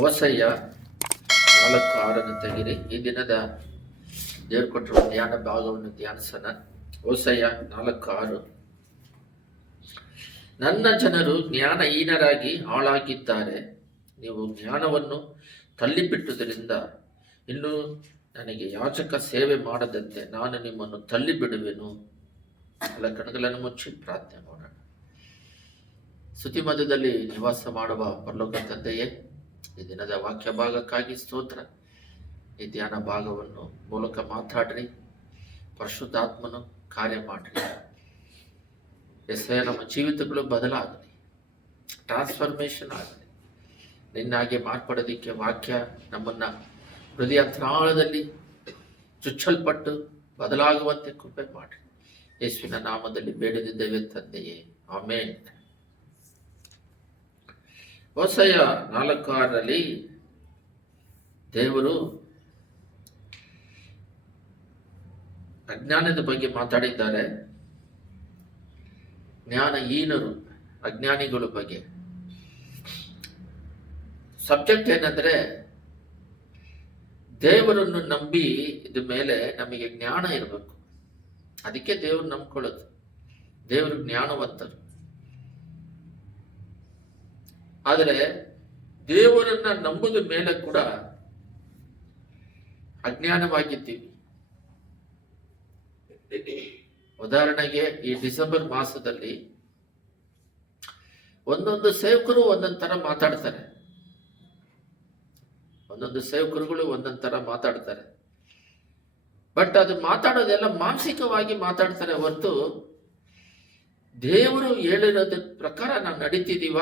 ಹೋಸಯ್ಯ 4:6 ತೆಗಿರಿ. ಈ ದಿನದ ದೇವರು ಕೊಟ್ಟಿರುವ ಧ್ಯಾನ ಭಾಗವನ್ನು ಧ್ಯಾನಿಸೋಣ. ಹೋಸಯ್ಯ 4:6. ನನ್ನ ಜನರು ಜ್ಞಾನಹೀನರಾಗಿ ಹಾಳಾಗಿದ್ದಾರೆ. ನೀವು ಜ್ಞಾನವನ್ನು ತಳ್ಳಿಬಿಟ್ಟುದರಿಂದ ಇನ್ನು ನನಗೆ ಯಾಚಕ ಸೇವೆ ಮಾಡದಂತೆ ನಾನು ನಿಮ್ಮನ್ನು ತಳ್ಳಿಬಿಡುವೆನು. ಎಲ್ಲ ಕಣ್ಣುಗಳನ್ನು ಮುಚ್ಚಿ ಪ್ರಾರ್ಥನೆ ಮಾಡೋಣ. ಸ್ತುತಿ ಮಧ್ಯದಲ್ಲಿ ನಿವಾಸ ಮಾಡುವ ಪರಲೋಕ ತಂದೆಯೇ, ಈ ದಿನದ ವಾಕ್ಯ ಭಾಗಕ್ಕಾಗಿ ಸ್ತೋತ್ರ. ಈ ಧ್ಯಾನ ಭಾಗವನ್ನು ಮೂಲಕ ಮಾತಾಡ್ರಿ, ಪರಿಶುದ್ಧಾತ್ಮನು ಕಾರ್ಯ ಮಾಡ್ರಿ. ನಮ್ಮ ಜೀವಿತಗಳು ಬದಲಾಗಲಿ, ಟ್ರಾನ್ಸ್ಫಾರ್ಮೇಶನ್ ಆಗಲಿ. ನಿನ್ನಾಗೆ ಮಾರ್ಪಡೋದಿಕ್ಕೆ ವಾಕ್ಯ ನಮ್ಮನ್ನ ಹೃದಯ ತ್ರಾಳದಲ್ಲಿ ಚುಚ್ಚಲ್ಪಟ್ಟು ಬದಲಾಗುವಂತೆ ಕೃಪೆ ಮಾಡ್ರಿ. ಯೇಸುವಿನ ನಾಮದಲ್ಲಿ ಬೇಡದಿದ್ದೇವೆ ತಂದೆಯೇ, ಆಮೇನ್. ಹೋಸಯ್ಯ 4:6 ದೇವರು ಅಜ್ಞಾನದ ಬಗ್ಗೆ ಮಾತಾಡಿದ್ದಾರೆ. ಜ್ಞಾನಹೀನರು, ಅಜ್ಞಾನಿಗಳ ಬಗ್ಗೆ. ಸಬ್ಜೆಕ್ಟ್ ಏನಂದ್ರೆ, ದೇವರನ್ನು ನಂಬಿ ಇದ ಮೇಲೆ ನಮಗೆ ಜ್ಞಾನ ಇರಬೇಕು. ಅದಕ್ಕೆ ದೇವರು ನಂಬ್ಕೊಳ್ಳೋದು. ದೇವರು ಜ್ಞಾನವಂತರು. ಆದರೆ ದೇವರನ್ನ ನಂಬುದ ಮೇಲೆ ಕೂಡ ಅಜ್ಞಾನವಾಗಿದ್ದೀವಿ. ಉದಾಹರಣೆಗೆ ಈ ಡಿಸೆಂಬರ್ ಮಾಸದಲ್ಲಿ ಒಂದೊಂದು ಸೇವಕರು ಒಂದೊಂದು ತರ ಮಾತಾಡ್ತಾರೆ. ಒಂದೊಂದು ಸೇವಕರುಗಳು ಒಂದೊಂದು ತರ ಮಾತಾಡ್ತಾರೆ. ಬಟ್ ಅದು ಮಾತಾಡೋದೆಲ್ಲ ಮಾನಸಿಕವಾಗಿ ಮಾತಾಡ್ತಾರೆ ಹೊರತು ದೇವರು ಹೇಳಿರೋದ್ರ ಪ್ರಕಾರ ನಾವು ನಡೀತಿದೀವ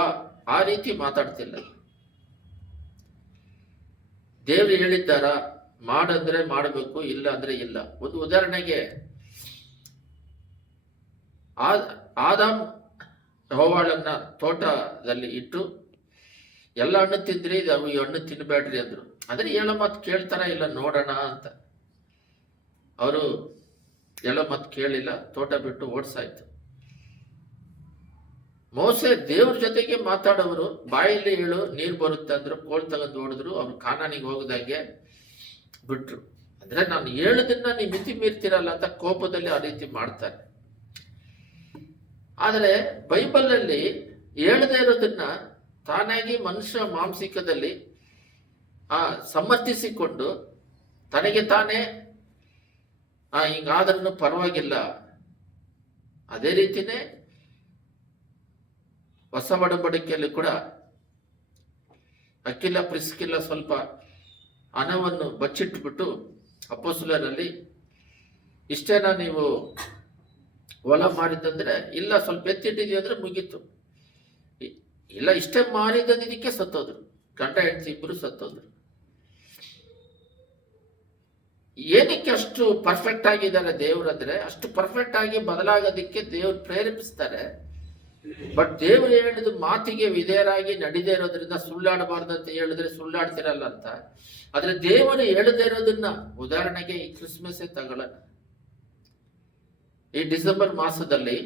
ಆ ರೀತಿ ಮಾತಾಡ್ತಿಲ್ಲ. ದೇವರು ಹೇಳಿದ್ದಾರ, ಮಾಡಂದ್ರೆ ಮಾಡಬೇಕು, ಇಲ್ಲ ಅಂದ್ರೆ ಇಲ್ಲ. ಒಂದು ಉದಾಹರಣೆಗೆ, ಆದಾಮ್ ಹವ್ವಾಳನ್ನ ತೋಟದಲ್ಲಿ ಇಟ್ಟು ಎಲ್ಲ ಹಣ್ಣು ತಿಂದ್ರಿ, ಈ ಹಣ್ಣು ತಿನ್ಬೇಡ್ರಿ ಅಂದ್ರು. ಆದ್ರೆ ಹೇಳೋ ಮಾತು ಕೇಳ್ತಾರ ಇಲ್ಲ ನೋಡೋಣ ಅಂತ. ಅವರು ಎಲ್ಲ ಮಾತು ಕೇಳಿಲ್ಲ, ತೋಟ ಬಿಟ್ಟು ಓಡ್ಸಾಯ್ತು. ಮೋಸೆ ದೇವ್ರ ಜೊತೆಗೆ ಮಾತಾಡೋರು, ಬಾಯಲ್ಲಿ ಹೇಳು ನೀರು ಬರುತ್ತೆ ಅಂದ್ರು, ಕೋಲ್ ತಗೊಂಡು ಓಡಿದ್ರು. ಅವ್ರು ಕಾನಾನಿಗೆ ಹೋಗದಾಗೆ ಬಿಟ್ರು. ಅಂದ್ರೆ ನಾನು ಹೇಳೋದನ್ನ ನೀವು ಮಿತಿ ಮೀರ್ತಿರಲ್ಲ ಅಂತ ಕೋಪದಲ್ಲಿ ಆ ರೀತಿ ಮಾಡ್ತಾರೆ. ಆದರೆ ಬೈಬಲ್ ಅಲ್ಲಿ ಹೇಳದೇ ಇರೋದನ್ನ ತಾನಾಗಿ ಮನುಷ್ಯ ಮಾಂಸಿಕದಲ್ಲಿ ಸಮರ್ಥಿಸಿಕೊಂಡು ತನಗೆ ತಾನೇ ಹಿಂಗಾದ್ರೂ ಪರವಾಗಿಲ್ಲ. ಅದೇ ರೀತಿನೇ ಹೊಸ ಒಡಂಬಡಿಕೆಯಲ್ಲಿ ಕೂಡ ಅಕ್ಕಿಲ ಪ್ರಿಸ್ಕಿಲ್ಲ ಸ್ವಲ್ಪ ಹಣವನ್ನು ಬಚ್ಚಿಟ್ಬಿಟ್ಟು ಅಪೊಸ್ತಲರಲ್ಲಿ, ಇಷ್ಟೇನಾ ನೀವು ಹೊಲ ಮಾರಿದಂದ್ರೆ, ಇಲ್ಲ ಸ್ವಲ್ಪ ಎತ್ತಿಟ್ಟಿದ್ವಿ ಅಂದ್ರೆ ಮುಗೀತು. ಇಲ್ಲ ಇಷ್ಟೇ ಮಾರಿದ್ದಕ್ಕೆ ಸತ್ತೋದ್ರು. ಗಂಡ ಹೆಂಡತಿ ಇಬ್ಬರು ಸತ್ತೋದ್ರು. ಏನಕ್ಕೆ ಅಷ್ಟು ಪರ್ಫೆಕ್ಟ್ ಆಗಿದ್ದಾರೆ ದೇವ್ರಂದ್ರೆ, ಅಷ್ಟು ಪರ್ಫೆಕ್ಟ್ ಆಗಿ ಬದಲಾಗೋದಿಕ್ಕೆ ದೇವ್ರು ಪ್ರೇರೇಪಿಸ್ತಾರೆ. ಬಟ್ ದೇವ್ರು ಹೇಳಿದ ಮಾತಿಗೆ ವಿಧೇಯರಾಗಿ ನಡೀದೇ ಇರೋದ್ರಿಂದ ಸುಳ್ಳಾಡಬಾರ್ದು ಅಂತ ಹೇಳಿದ್ರೆ ಸುಳ್ಳಾಡ್ತಿರಲ್ಲ ಅಂತ. ಆದ್ರೆ ದೇವರು ಹೇಳದೇ ಇರೋದನ್ನ, ಉದಾಹರಣೆಗೆ ಈ ಕ್ರಿಸ್ಮಸ್ ತಗೊಳ್ಳೋಣ. ಈ ಡಿಸೆಂಬರ್ ಮಾಸದಲ್ಲಿ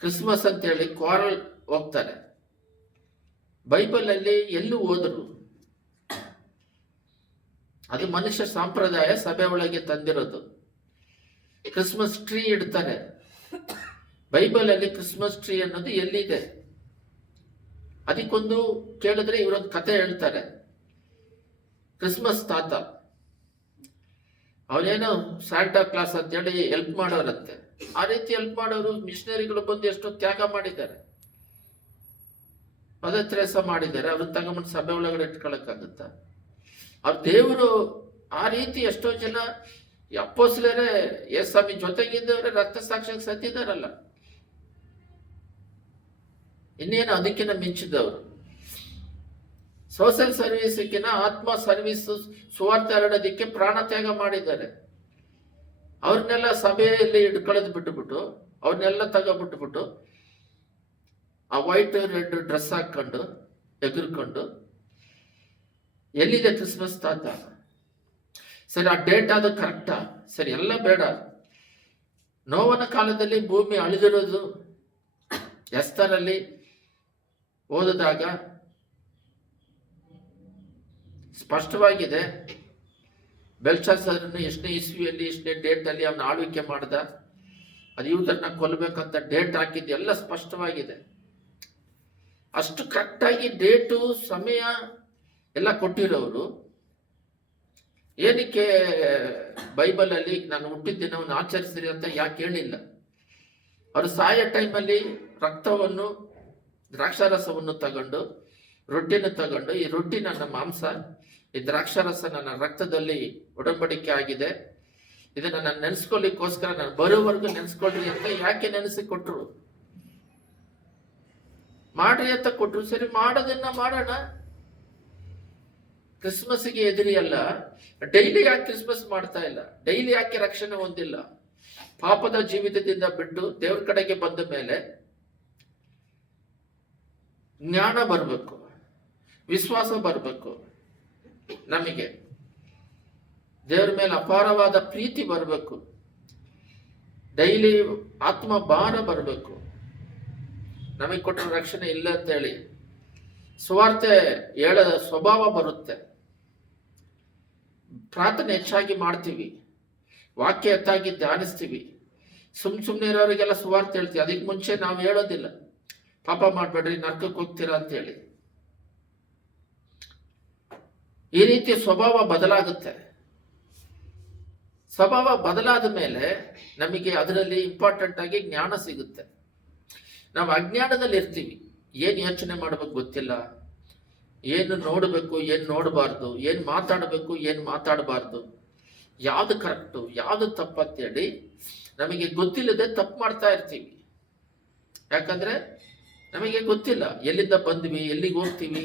ಕ್ರಿಸ್ಮಸ್ ಅಂತೇಳಿ ಕ್ವಾರಲ್ ಹೋಗ್ತಾರೆ. ಬೈಬಲ್ ಅಲ್ಲಿ ಎಲ್ಲೂ ಹೋದ್ರು. ಅದು ಮನುಷ್ಯ ಸಂಪ್ರದಾಯ, ಸಭೆ ಒಳಗೆ ತಂದಿರೋದು. ಕ್ರಿಸ್ಮಸ್ ಟ್ರೀ ಇಡ್ತಾರೆ. ಬೈಬಲ್ ಅಲ್ಲಿ ಕ್ರಿಸ್ಮಸ್ ಟ್ರೀ ಅನ್ನೋದು ಎಲ್ಲಿದೆ? ಅದಕ್ಕೊಂದು ಕೇಳಿದ್ರೆ ಇವರೊಂದು ಕತೆ ಹೇಳ್ತಾರೆ. ಕ್ರಿಸ್ಮಸ್ ತಾತ ಅವನೇನೋ ಸ್ಯಾಂಟಾ ಕ್ಲಾಸ್ ಅಂತೇಳಿ ಹೆಲ್ಪ್ ಮಾಡೋರಂತೆ. ಆ ರೀತಿ ಹೆಲ್ಪ್ ಮಾಡೋರು ಮಿಷನರಿಗಳು ಬಂದು ಎಷ್ಟೋ ತ್ಯಾಗ ಮಾಡಿದ್ದಾರೆ, ಮದರ್ ತೆರೇಸಾ ಮಾಡಿದ್ದಾರೆ. ಅವ್ರನ್ನ ತಗೊಂಡ್ಬಂದು ಸಭೆ ಒಳಗಡೆ ಇಟ್ಕೊಳಕ್ಕಾಗುತ್ತ? ಅವ್ರ ದೇವರು ಆ ರೀತಿ ಎಷ್ಟೋ ಜನ ಅಪ್ಪೋಸ್ಲರೇ ಯೇಸ್ವಾಮಿ ಜೊತೆಗಿದ್ದವರೇ ರಕ್ತ ಸಾಕ್ಷಿಯಾಗಿ ಸತ್ತಿದಾರಲ್ಲ. ಇನ್ನೇನು ಅದಕ್ಕಿಂತ ಮಿಂಚಿದವರು. ಸೋಷಿಯಲ್ ಸರ್ವಿಸ್ಕಿನ ಆತ್ಮ ಸರ್ವಿಸ್ ಸುವಾರ್ತೆ ಹರಡೋದಿಕ್ಕೆ ಪ್ರಾಣ ತ್ಯಾಗ ಮಾಡಿದ್ದಾರೆ. ಅವ್ರನ್ನೆಲ್ಲ ಸಭೆಯಲ್ಲಿ ಹಿಡ್ಕೊಳ್ಳೋದು ಬಿಟ್ಟುಬಿಟ್ಟು, ಅವ್ರನ್ನೆಲ್ಲ ತಗೋಬಿಟ್ಬಿಟ್ಟು ಆ ವೈಟ್ ರೆಡ್ ಡ್ರೆಸ್ ಹಾಕೊಂಡು ಎಗರ್ಕೊಂಡು, ಎಲ್ಲಿದೆ ಕ್ರಿಸ್ಮಸ್ ತಾತ? ಸರಿ, ಆ ಡೇಟ್ ಅದು ಕರೆಕ್ಟಾ? ಸರಿ, ಎಲ್ಲ ಬೇಡ. ನೋವನ ಕಾಲದಲ್ಲಿ ಭೂಮಿ ಅಳಿದಿರೋದು ಎಸ್ತರಲ್ಲಿ ಓದಿದಾಗ ಸ್ಪಷ್ಟವಾಗಿದೆ. ಬೆಲ್ಶಾಸ್ಸರನ್ನು ಎಷ್ಟನೇ ಇಸ್ವಿಯಲ್ಲಿ ಎಷ್ಟನೇ ಡೇಟಲ್ಲಿ ಅವನ ಆಳ್ವಿಕೆ ಮಾಡ್ದ, ಅದು ಯೂದರನ್ನ ಕೊಲ್ಲಬೇಕಂತ ಡೇಟ್ ಹಾಕಿದ್ದು ಎಲ್ಲ ಸ್ಪಷ್ಟವಾಗಿದೆ. ಅಷ್ಟು ಕರೆಕ್ಟಾಗಿ ಡೇಟು ಸಮಯ ಎಲ್ಲ ಕೊಟ್ಟಿರೋರು ಏನಕ್ಕೆ ಬೈಬಲಲ್ಲಿ ನಾನು ಹುಟ್ಟಿದ ದಿನವನ್ನು ಆಚರಿಸಿರಿ ಅಂತ ಯಾಕೆ ಹೇಳಿಲ್ಲ? ಅವರು ಸಾಯೋ ಟೈಮಲ್ಲಿ ರಕ್ತವನ್ನು, ದ್ರಾಕ್ಷಾರಸವನ್ನು ತಗೊಂಡು, ರೊಟ್ಟಿನ ತಗೊಂಡು, ಈ ರೊಟ್ಟಿ ನನ್ನ ಮಾಂಸ, ಈ ದ್ರಾಕ್ಷಾರಸ ನನ್ನ ರಕ್ತದಲ್ಲಿ ಒಡಂಬಡಿಕೆ ಆಗಿದೆ, ಇದನ್ನು ನಾನು ನೆನೆಸ್ಕೊಳ್ಳಿಕ್ಕೋಸ್ಕರ ನಾನು ಬರೋವರೆಗೂ ನೆನೆಸ್ಕೊಳ್ರಿ ಅಂತ ಯಾಕೆ ನೆನೆಸಿ ಕೊಟ್ರು? ಮಾಡ್ರಿ ಅಂತ ಕೊಟ್ರು. ಸರಿ, ಮಾಡೋದನ್ನ ಮಾಡೋಣ. ಕ್ರಿಸ್ಮಸ್ಗೆ ಎದುರಿ ಅಲ್ಲ. ಡೈಲಿ ಯಾಕೆ ಕ್ರಿಸ್ಮಸ್ ಮಾಡ್ತಾ ಇಲ್ಲ? ಡೈಲಿ ಯಾಕೆ ರಕ್ಷಣೆ ಹೊಂದಿಲ್ಲ? ಪಾಪದ ಜೀವಿತದಿಂದ ಬಿಟ್ಟು ದೇವ್ರ ಕಡೆಗೆ ಬಂದ ಮೇಲೆ ಜ್ಞಾನ ಬರಬೇಕು, ವಿಶ್ವಾಸ ಬರಬೇಕು, ನಮಗೆ ದೇವ್ರ ಮೇಲೆ ಅಪಾರವಾದ ಪ್ರೀತಿ ಬರಬೇಕು, ಡೈಲಿ ಆತ್ಮ ಭಾರ ಬರಬೇಕು. ನಮಗೆ ಕೊಟ್ಟರೆ ರಕ್ಷಣೆ ಇಲ್ಲ ಅಂತ ಹೇಳಿ ಸುವಾರ್ತೆ ಹೇಳದ ಸ್ವಭಾವ ಬರುತ್ತೆ. ಪ್ರಾರ್ಥನೆ ಹೆಚ್ಚಾಗಿ ಮಾಡ್ತೀವಿ, ವಾಕ್ಯ ಹೆಚ್ಚಾಗಿ ಧ್ಯಾನಿಸ್ತೀವಿ, ಸುಮ್ಮನೆ ಇರೋರಿಗೆಲ್ಲ ಸುವಾರ್ತೆ ಹೇಳ್ತೀವಿ. ಅದಕ್ಕೆ ಮುಂಚೆ ನಾವು ಹೇಳೋದಿಲ್ಲ, ಪಾಪ ಮಾಡ್ಬೇಡ್ರಿ ನರ್ಕಕ್ಕೆ ಹೋಗ್ತೀರಾ ಅಂತ ಹೇಳಿ. ಈ ರೀತಿ ಸ್ವಭಾವ ಬದಲಾಗುತ್ತೆ. ಸ್ವಭಾವ ಬದಲಾದ ಮೇಲೆ ನಮಗೆ ಅದರಲ್ಲಿ ಇಂಪಾರ್ಟೆಂಟ್ ಆಗಿ ಜ್ಞಾನ ಸಿಗುತ್ತೆ. ನಾವು ಅಜ್ಞಾನದಲ್ಲಿ ಇರ್ತೀವಿ. ಏನು ಯೋಚನೆ ಮಾಡಬೇಕು ಗೊತ್ತಿಲ್ಲ, ಏನು ನೋಡಬೇಕು, ಏನು ನೋಡಬಾರ್ದು, ಏನು ಮಾತಾಡಬೇಕು, ಏನು ಮಾತಾಡಬಾರ್ದು, ಯಾವುದು ಕರೆಕ್ಟು, ಯಾವುದು ತಪ್ಪು ಅಂತೇಳಿ ನಮಗೆ ಗೊತ್ತಿಲ್ಲದೆ ತಪ್ಪು ಮಾಡ್ತಾ ಇರ್ತೀವಿ. ಯಾಕಂದ್ರೆ ನಮಗೆ ಗೊತ್ತಿಲ್ಲ ಎಲ್ಲಿಂದ ಬಂದ್ವಿ, ಎಲ್ಲಿಗೆ ಹೋಗ್ತೀವಿ.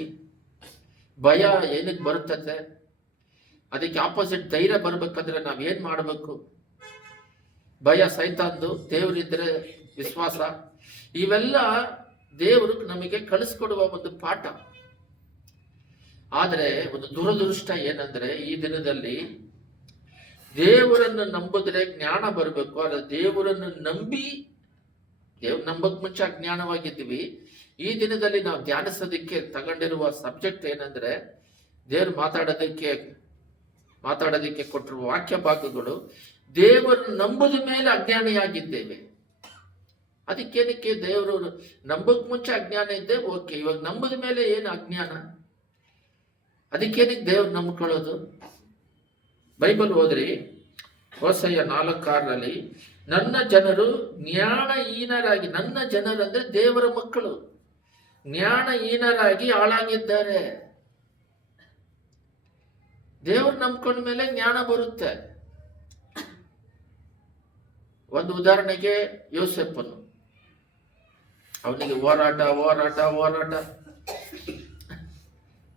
ಭಯ ಏನಕ್ಕೆ ಬರುತ್ತದೆ, ಅದಕ್ಕೆ ಆಪೋಸಿಟ್ ಧೈರ್ಯ ಬರ್ಬೇಕಂದ್ರೆ ನಾವೇನ್ ಮಾಡಬೇಕು? ಭಯ ಸೈತಾನ್ದು, ದೇವರಿದ್ರೆ ವಿಶ್ವಾಸ. ಇವೆಲ್ಲ ದೇವರು ನಮಗೆ ಕಳಿಸ್ಕೊಡುವ ಒಂದು ಪಾಠ. ಆದರೆ ಒಂದು ದುರದೃಷ್ಟ ಏನಂದ್ರೆ, ಈ ದಿನದಲ್ಲಿ ದೇವರನ್ನು ನಂಬಿದ್ರೆ ಜ್ಞಾನ ಬರಬೇಕು. ಆದರೆ ದೇವರನ್ನು ನಂಬಿ, ದೇವ್ರ ನಂಬಕ್ ಮುಂಚೆ ಅಜ್ಞಾನವಾಗಿದ್ದೀವಿ. ಈ ದಿನದಲ್ಲಿ ನಾವು ಧ್ಯಾನಿಸೋದಕ್ಕೆ ತಗೊಂಡಿರುವ ಸಬ್ಜೆಕ್ಟ್ ಏನಂದ್ರೆ, ದೇವ್ರು ಮಾತಾಡೋದಕ್ಕೆ ಕೊಟ್ಟಿರುವ ವಾಕ್ಯ ಭಾಗಗಳು, ದೇವರನ್ನು ನಂಬುದ ಮೇಲೆ ಅಜ್ಞಾನಿಯಾಗಿದ್ದೇವೆ. ಅದಕ್ಕೇನಕ್ಕೆ ದೇವರು ನಂಬಕ್ ಮುಂಚೆ ಅಜ್ಞಾನ ಇದ್ದೆ, ಓಕೆ, ಇವಾಗ ನಂಬುದ ಮೇಲೆ ಏನು ಅಜ್ಞಾನ? ಅದಕ್ಕೇನಕ್ಕೆ ದೇವ್ರು ನಂಬ್ಕೊಳ್ಳೋದು? ಬೈಬಲ್ ಓದ್ರಿ, ಹೋಸೆಯ 4:6 ನನ್ನ ಜನರು ಜ್ಞಾನಹೀನರಾಗಿ, ನನ್ನ ಜನರು ಅಂದ್ರೆ ದೇವರ ಮಕ್ಕಳು, ಜ್ಞಾನಹೀನರಾಗಿ ಹಾಳಾಗಿದ್ದಾರೆ. ದೇವ್ರು ನಂಬ್ಕೊಂಡ ಮೇಲೆ ಜ್ಞಾನ ಬರುತ್ತೆ. ಒಂದು ಉದಾಹರಣೆಗೆ ಯೋಸೆಫನು, ಅವನಿಗೆ ಹೋರಾಟ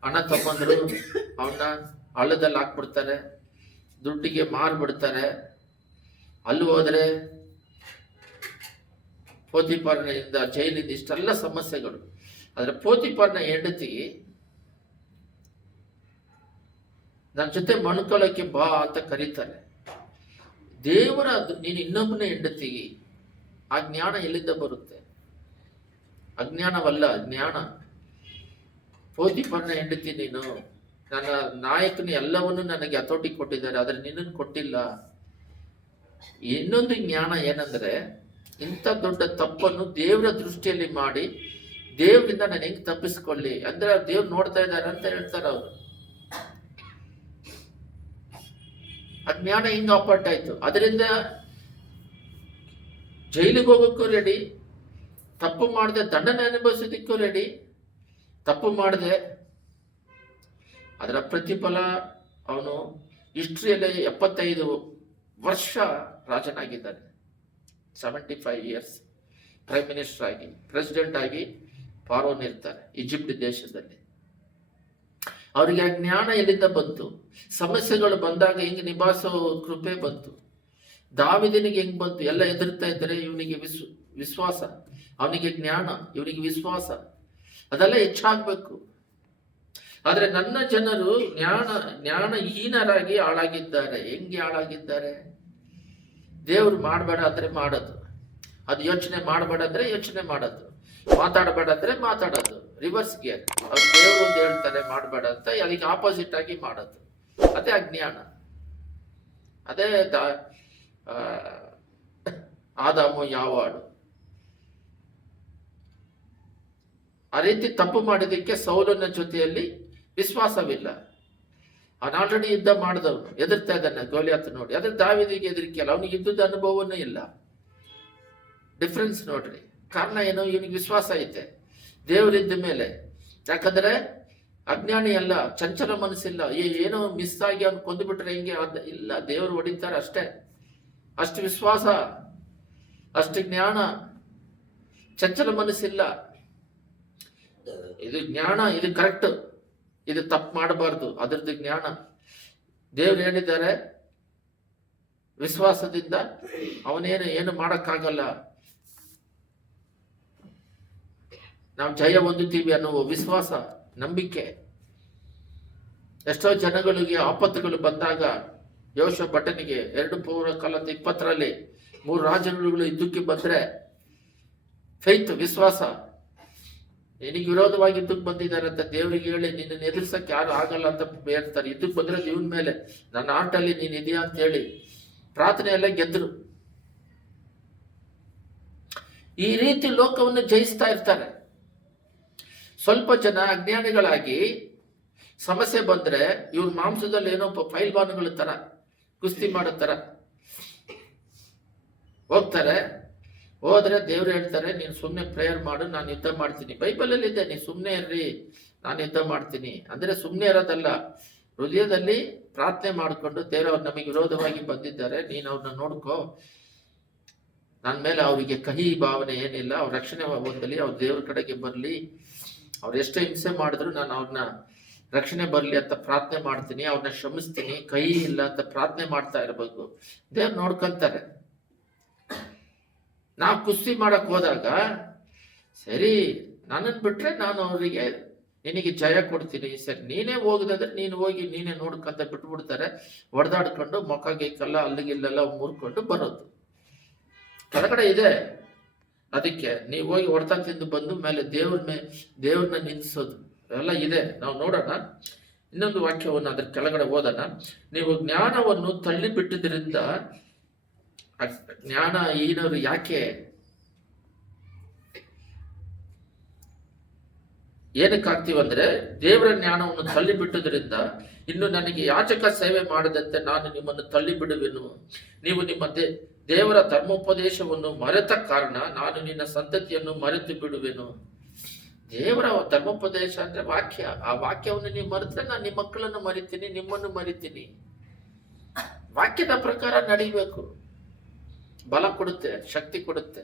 ಹಣ ತಗೊಂಡ್ರು, ಅವನ್ನ ಹಳ್ಳದಲ್ಲಿ ಹಾಕ್ಬಿಡ್ತಾರೆ, ದುಡ್ಡಿಗೆ ಮಾರ್ಬಿಡ್ತಾರೆ. ಅಲ್ಲಿ ಹೋದ್ರೆ ಪೋತಿಫರನಿಂದ ಜೈಲಿಂದ ಇಷ್ಟೆಲ್ಲ ಸಮಸ್ಯೆಗಳು. ಆದ್ರೆ ಪೋತಿಫರನ ಹೆಂಡತಿ ನನ್ನ ಜೊತೆ ಮಣ್ಕೊಳಕ್ಕೆ ಬಾ ಅಂತ ಕರೀತಾರೆ. ದೇವರ ನೀನು ಇನ್ನೊಬ್ಬನ ಹೆಂಡತಿ, ಆ ಜ್ಞಾನ ಎಲ್ಲಿಂದ ಬರುತ್ತೆ? ಅಜ್ಞಾನವಲ್ಲ, ಜ್ಞಾನ. ಪೋತಿಫರನ ಹೆಂಡತಿ ನೀನು, ನನ್ನ ನಾಯಕನ ಎಲ್ಲವನ್ನೂ ನನಗೆ ಹತೋಟಿ ಕೊಟ್ಟಿದ್ದಾರೆ, ಆದ್ರೆ ನಿನ್ನನ್ನು ಕೊಟ್ಟಿಲ್ಲ. ಇನ್ನೊಂದು ಜ್ಞಾನ ಏನಂದ್ರೆ, ಇಂಥ ದೊಡ್ಡ ತಪ್ಪನ್ನು ದೇವರ ದೃಷ್ಟಿಯಲ್ಲಿ ಮಾಡಿ ದೇವರಿಂದ ನಾನು ಹೆಂಗ್ ತಪ್ಪಿಸ್ಕೊಳ್ಳಿ ಅಂದ್ರೆ, ದೇವ್ರು ನೋಡ್ತಾ ಇದ್ದಾರೆ ಅಂತ ಹೇಳ್ತಾರೆ ಅವರು. ಅಜ್ಞಾನ ಹಿಂಗ ಅಪಾರ್ಟ್ ಆಯ್ತು. ಅದರಿಂದ ಜೈಲಿಗೆ ಹೋಗೋಕ್ಕೂ ರೆಡಿ, ತಪ್ಪು ಮಾಡದೆ ದಂಡನೆ ಅನುಭವಿಸೋದಕ್ಕೂ ರೆಡಿ. ತಪ್ಪು ಮಾಡದೆ ಅದರ ಪ್ರತಿಫಲ, ಅವನು ಹಿಸ್ಟ್ರಿಯಲ್ಲಿ 75 ವರ್ಷ ರಾಜನಾಗಿದ್ದಾನೆ. 75 ಇಯರ್ಸ್ ಪ್ರೈಮ್ ಮಿನಿಸ್ಟರ್ ಆಗಿ, ಪ್ರೆಸಿಡೆಂಟ್ ಆಗಿ ಫಾರೋನ್ ಇರ್ತಾರೆ ಈಜಿಪ್ಟ್ ದೇಶದಲ್ಲಿ. ಅವರಿಗೆ ಆ ಜ್ಞಾನ ಎಲ್ಲಿಂದ ಬಂತು? ಸಮಸ್ಯೆಗಳು ಬಂದಾಗ ಹೆಂಗ್ ನಿಭಾಯಿಸೋ ಕೃಪೆ ಬಂತು. ದಾವಿದನಿಗೆ ಹೆಂಗ್ ಬಂತು? ಎಲ್ಲ ಎದುರ್ತಾ ಇದ್ದಾರೆ, ಇವನಿಗೆ ವಿಶ್ವಾಸ, ಅವನಿಗೆ ಜ್ಞಾನ, ಇವನಿಗೆ ವಿಶ್ವಾಸ, ಅದೆಲ್ಲ ಹೆಚ್ಚಾಗ್ಬೇಕು. ಆದ್ರೆ ನನ್ನ ಜನರು ಜ್ಞಾನಹೀನರಾಗಿ ಹಾಳಾಗಿದ್ದಾರೆ. ಹೆಂಗೆ ಹಾಳಾಗಿದ್ದಾರೆ? ದೇವ್ರು ಮಾಡಬೇಡ ಅಂದ್ರೆ ಮಾಡೋದು, ಅದು ಯೋಚನೆ ಮಾಡಬೇಡ ಅಂದ್ರೆ ಯೋಚನೆ ಮಾಡೋದು, ಮಾತಾಡಬೇಡ ಅಂದ್ರೆ ಮಾತಾಡೋದು, ರಿವರ್ಸ್ ಗೇರ್. ಅವ್ರು ದೇವರು ಒಂದು ಹೇಳ್ತಾರೆ ಮಾಡಬೇಡ ಅಂತ, ಅದಕ್ಕೆ ಆಪೋಸಿಟ್ ಆಗಿ ಮಾಡೋದು, ಅದೇ ಅಜ್ಞಾನ. ಅದೇ ಆದಾಮು ಯಾವಾಡು ಆ ರೀತಿ ತಪ್ಪು ಮಾಡಿದಕ್ಕೆ ಸೌಲನ ಜೊತೆಯಲ್ಲಿ ವಿಶ್ವಾಸವಿಲ್ಲ. ಅವನು ಆಲ್ರೆಡಿ ಯುದ್ಧ ಮಾಡಿದವನು, ಎದುರ್ತಾ ಇದ್ದಾನೆ ಗೋಲಿಯಾತ್ ನೋಡಿ. ಅದ್ರ ದಾವೀದಿಗೆ ಹೆದರಿಕೆ ಅಲ್ಲ, ಅವನಿಗೆ ಯುದ್ಧದ ಅನುಭವನೂ ಇಲ್ಲ. ಡಿಫ್ರೆನ್ಸ್ ನೋಡ್ರಿ. ಕಾರಣ ಏನು? ಇವನಿಗೆ ವಿಶ್ವಾಸ ಐತೆ ದೇವರಿದ್ದ ಮೇಲೆ. ಯಾಕಂದ್ರೆ ಅಜ್ಞಾನಿ ಅಲ್ಲ, ಚಂಚಲ ಮನಸ್ಸಿಲ್ಲ. ಏನೋ ಮಿಸ್ ಆಗಿ ಅವ್ನು ಕೊಂದುಬಿಟ್ರೆ ಹೆಂಗೆ ಇಲ್ಲ, ದೇವರು ಹೊಡಿತಾರೆ ಅಷ್ಟೇ. ಅಷ್ಟು ವಿಶ್ವಾಸ, ಅಷ್ಟು ಜ್ಞಾನ, ಚಂಚಲ ಮನಸ್ಸಿಲ್ಲ. ಇದು ಜ್ಞಾನ, ಇದು ಕರೆಕ್ಟ್, ಇದು ತಪ್ಪು ಮಾಡಬಾರ್ದು, ಅದರದ್ದು ಜ್ಞಾನ. ದೇವ್ರು ಹೇಳಿದ್ದಾರೆ ವಿಶ್ವಾಸದಿಂದ ಏನು ಮಾಡಕ್ಕಾಗಲ್ಲ, ನಾವು ಜಯ ಹೊಂದುತ್ತೀವಿ ಅನ್ನುವ ವಿಶ್ವಾಸ, ನಂಬಿಕೆ. ಎಷ್ಟೋ ಜನಗಳಿಗೆ ಆಪತ್ತುಗಳು ಬಂದಾಗ ಯೋಷ ಭಟನಿಗೆ 2 ಪೂರ್ವಕಾಲದ 20ರಲ್ಲಿ 3 ರಾಜರುಗಳು ಯುದ್ಧಕ್ಕೆ ಬಂದ್ರೆ ಫೈತ್, ವಿಶ್ವಾಸ. ನಿನಗೆ ವಿರೋಧವಾಗಿ ಯುದ್ಧಕ್ಕೆ ಬಂದಿದ್ದಾರೆ ಅಂತ ದೇವರಿಗೆ ಹೇಳಿ ನಿನ್ನನ್ನು ಎದುರಿಸಕ್ಕೆ ಯಾರು ಆಗಲ್ಲ ಅಂತ ಹೇಳ್ತಾರೆ. ಯುದ್ಧಕ್ಕೆ ಬಂದ್ರೆ ಇವನ್ ಮೇಲೆ ನನ್ನ ಆಟಲ್ಲಿ ನೀನ್ ಇದೆಯಾ ಅಂತ ಹೇಳಿ ಪ್ರಾರ್ಥನೆ ಎಲ್ಲ ಗೆದ್ರು. ಈ ರೀತಿ ಲೋಕವನ್ನು ಜಯಿಸ್ತಾ ಇರ್ತಾರೆ. ಸ್ವಲ್ಪ ಜನ ಅಜ್ಞಾನಿಗಳಾಗಿ ಸಮಸ್ಯೆ ಬಂದ್ರೆ ಇವ್ರ ಮಾಂಸದಲ್ಲಿ ಏನೋ ಪೈಲ್ವಾನ್ಗಳ ತರ, ಕುಸ್ತಿ ಮಾಡೋ ತರ ಹೋಗ್ತಾರೆ. ಹೋದ್ರೆ ದೇವ್ರು ಹೇಳ್ತಾರೆ ನೀನು ಸುಮ್ಮನೆ ಪ್ರೇಯರ್ ಮಾಡು, ನಾನು ಯುದ್ಧ ಮಾಡ್ತೀನಿ. ಬೈಬಲಲ್ಲಿ ಇದೆ, ನೀನು ಸುಮ್ಮನೆ ಇರ್ರಿ, ನಾನು ಯುದ್ಧ ಮಾಡ್ತೀನಿ ಅಂದ್ರೆ ಸುಮ್ಮನೆ ಇರೋದಲ್ಲ, ಹೃದಯದಲ್ಲಿ ಪ್ರಾರ್ಥನೆ ಮಾಡಿಕೊಂಡು ದೇವ್ರವ್ರು ನಮಗೆ ವಿರೋಧವಾಗಿ ಬಂದಿದ್ದಾರೆ, ನೀನು ಅವ್ರನ್ನ ನೋಡ್ಕೋ, ನನ್ನ ಮೇಲೆ ಅವರಿಗೆ ಕಹಿ ಭಾವನೆ ಏನಿಲ್ಲ, ಅವ್ರ ರಕ್ಷಣೆ ಹೊಂದಲಿ, ಅವ್ರ ದೇವ್ರ ಕಡೆಗೆ ಬರಲಿ, ಅವ್ರು ಎಷ್ಟೇ ಹಿಂಸೆ ಮಾಡಿದ್ರು ನಾನು ಅವ್ರನ್ನ ರಕ್ಷಣೆ ಬರಲಿ ಅಂತ ಪ್ರಾರ್ಥನೆ ಮಾಡ್ತೀನಿ, ಅವ್ರನ್ನ ಕ್ಷಮಿಸ್ತೀನಿ, ಕಹಿ ಇಲ್ಲ ಅಂತ ಪ್ರಾರ್ಥನೆ ಮಾಡ್ತಾ ಇರಬೇಕು. ದೇವ್ರು ನೋಡ್ಕೊಂತಾರೆ. ನಾವು ಕುಸ್ತಿ ಮಾಡಕ್ ಹೋದಾಗ ಸರಿ ನನ್ನನ್ನು ಬಿಟ್ರೆ ನಾನು ಅವರಿಗೆ ನಿನಗೆ ಜಯ ಕೊಡ್ತೀನಿ, ಸರಿ ನೀನೇ ಹೋಗುದಾದ್ರೆ ನೀನು ಹೋಗಿ ನೀನೇ ನೋಡ್ಕೊಂತ ಬಿಟ್ಬಿಡ್ತಾರೆ. ಹೊಡೆದಾಡ್ಕೊಂಡು ಮೊಕ್ಕಗೆಲ್ಲ ಅಲ್ಲಿಗಿಲ್ಲೆಲ್ಲ ಮುರ್ಕೊಂಡು ಬರೋದು ಕೆಳಗಡೆ ಇದೆ. ಅದಕ್ಕೆ ನೀವು ಹೋಗಿ ಹೊಡೆತ ತಿಂದು ಬಂದು ಮೇಲೆ ದೇವ್ರನ್ನ ನಿಲ್ಲಿಸೋದು ಎಲ್ಲ ಇದೆ. ನಾವು ನೋಡೋಣ ಇನ್ನೊಂದು ವಾಕ್ಯವನ್ನು ಅದ್ರ ಕೆಳಗಡೆ ಓದೋಣ. ನೀವು ಜ್ಞಾನವನ್ನು ತಳ್ಳಿ ಬಿಟ್ಟಿದ್ರಿಂದ ಜ್ಞಾನ ಹೀನರು ಯಾಕೆ, ಏನಕ್ಕಾಗ್ತೀವಂದ್ರೆ ದೇವರ ಜ್ಞಾನವನ್ನು ತಳ್ಳಿ ಬಿಟ್ಟುದರಿಂದ ಇನ್ನು ನನಗೆ ಯಾಚಕ ಸೇವೆ ಮಾಡದಂತೆ ನಾನು ನಿಮ್ಮನ್ನು ತಳ್ಳಿ ಬಿಡುವೆನು. ನೀವು ನಿಮ್ಮ ದೇವರ ಧರ್ಮೋಪದೇಶವನ್ನು ಮರೆತ ಕಾರಣ ನಾನು ನಿನ್ನ ಸಂತತಿಯನ್ನು ಮರೆತು ಬಿಡುವೆನು. ದೇವರ ಧರ್ಮೋಪದೇಶ ಅಂದ್ರೆ ವಾಕ್ಯ. ಆ ವಾಕ್ಯವನ್ನು ನೀವು ಮರೆತ್ರೆ ನಾನು ನಿಮ್ಮ ಮಕ್ಕಳನ್ನು ಮರಿತೀನಿ, ನಿಮ್ಮನ್ನು ಮರಿತೀನಿ. ವಾಕ್ಯದ ಪ್ರಕಾರ ನಡೀಬೇಕು. ಬಲ ಕೊಡುತ್ತೆ, ಶಕ್ತಿ ಕೊಡುತ್ತೆ.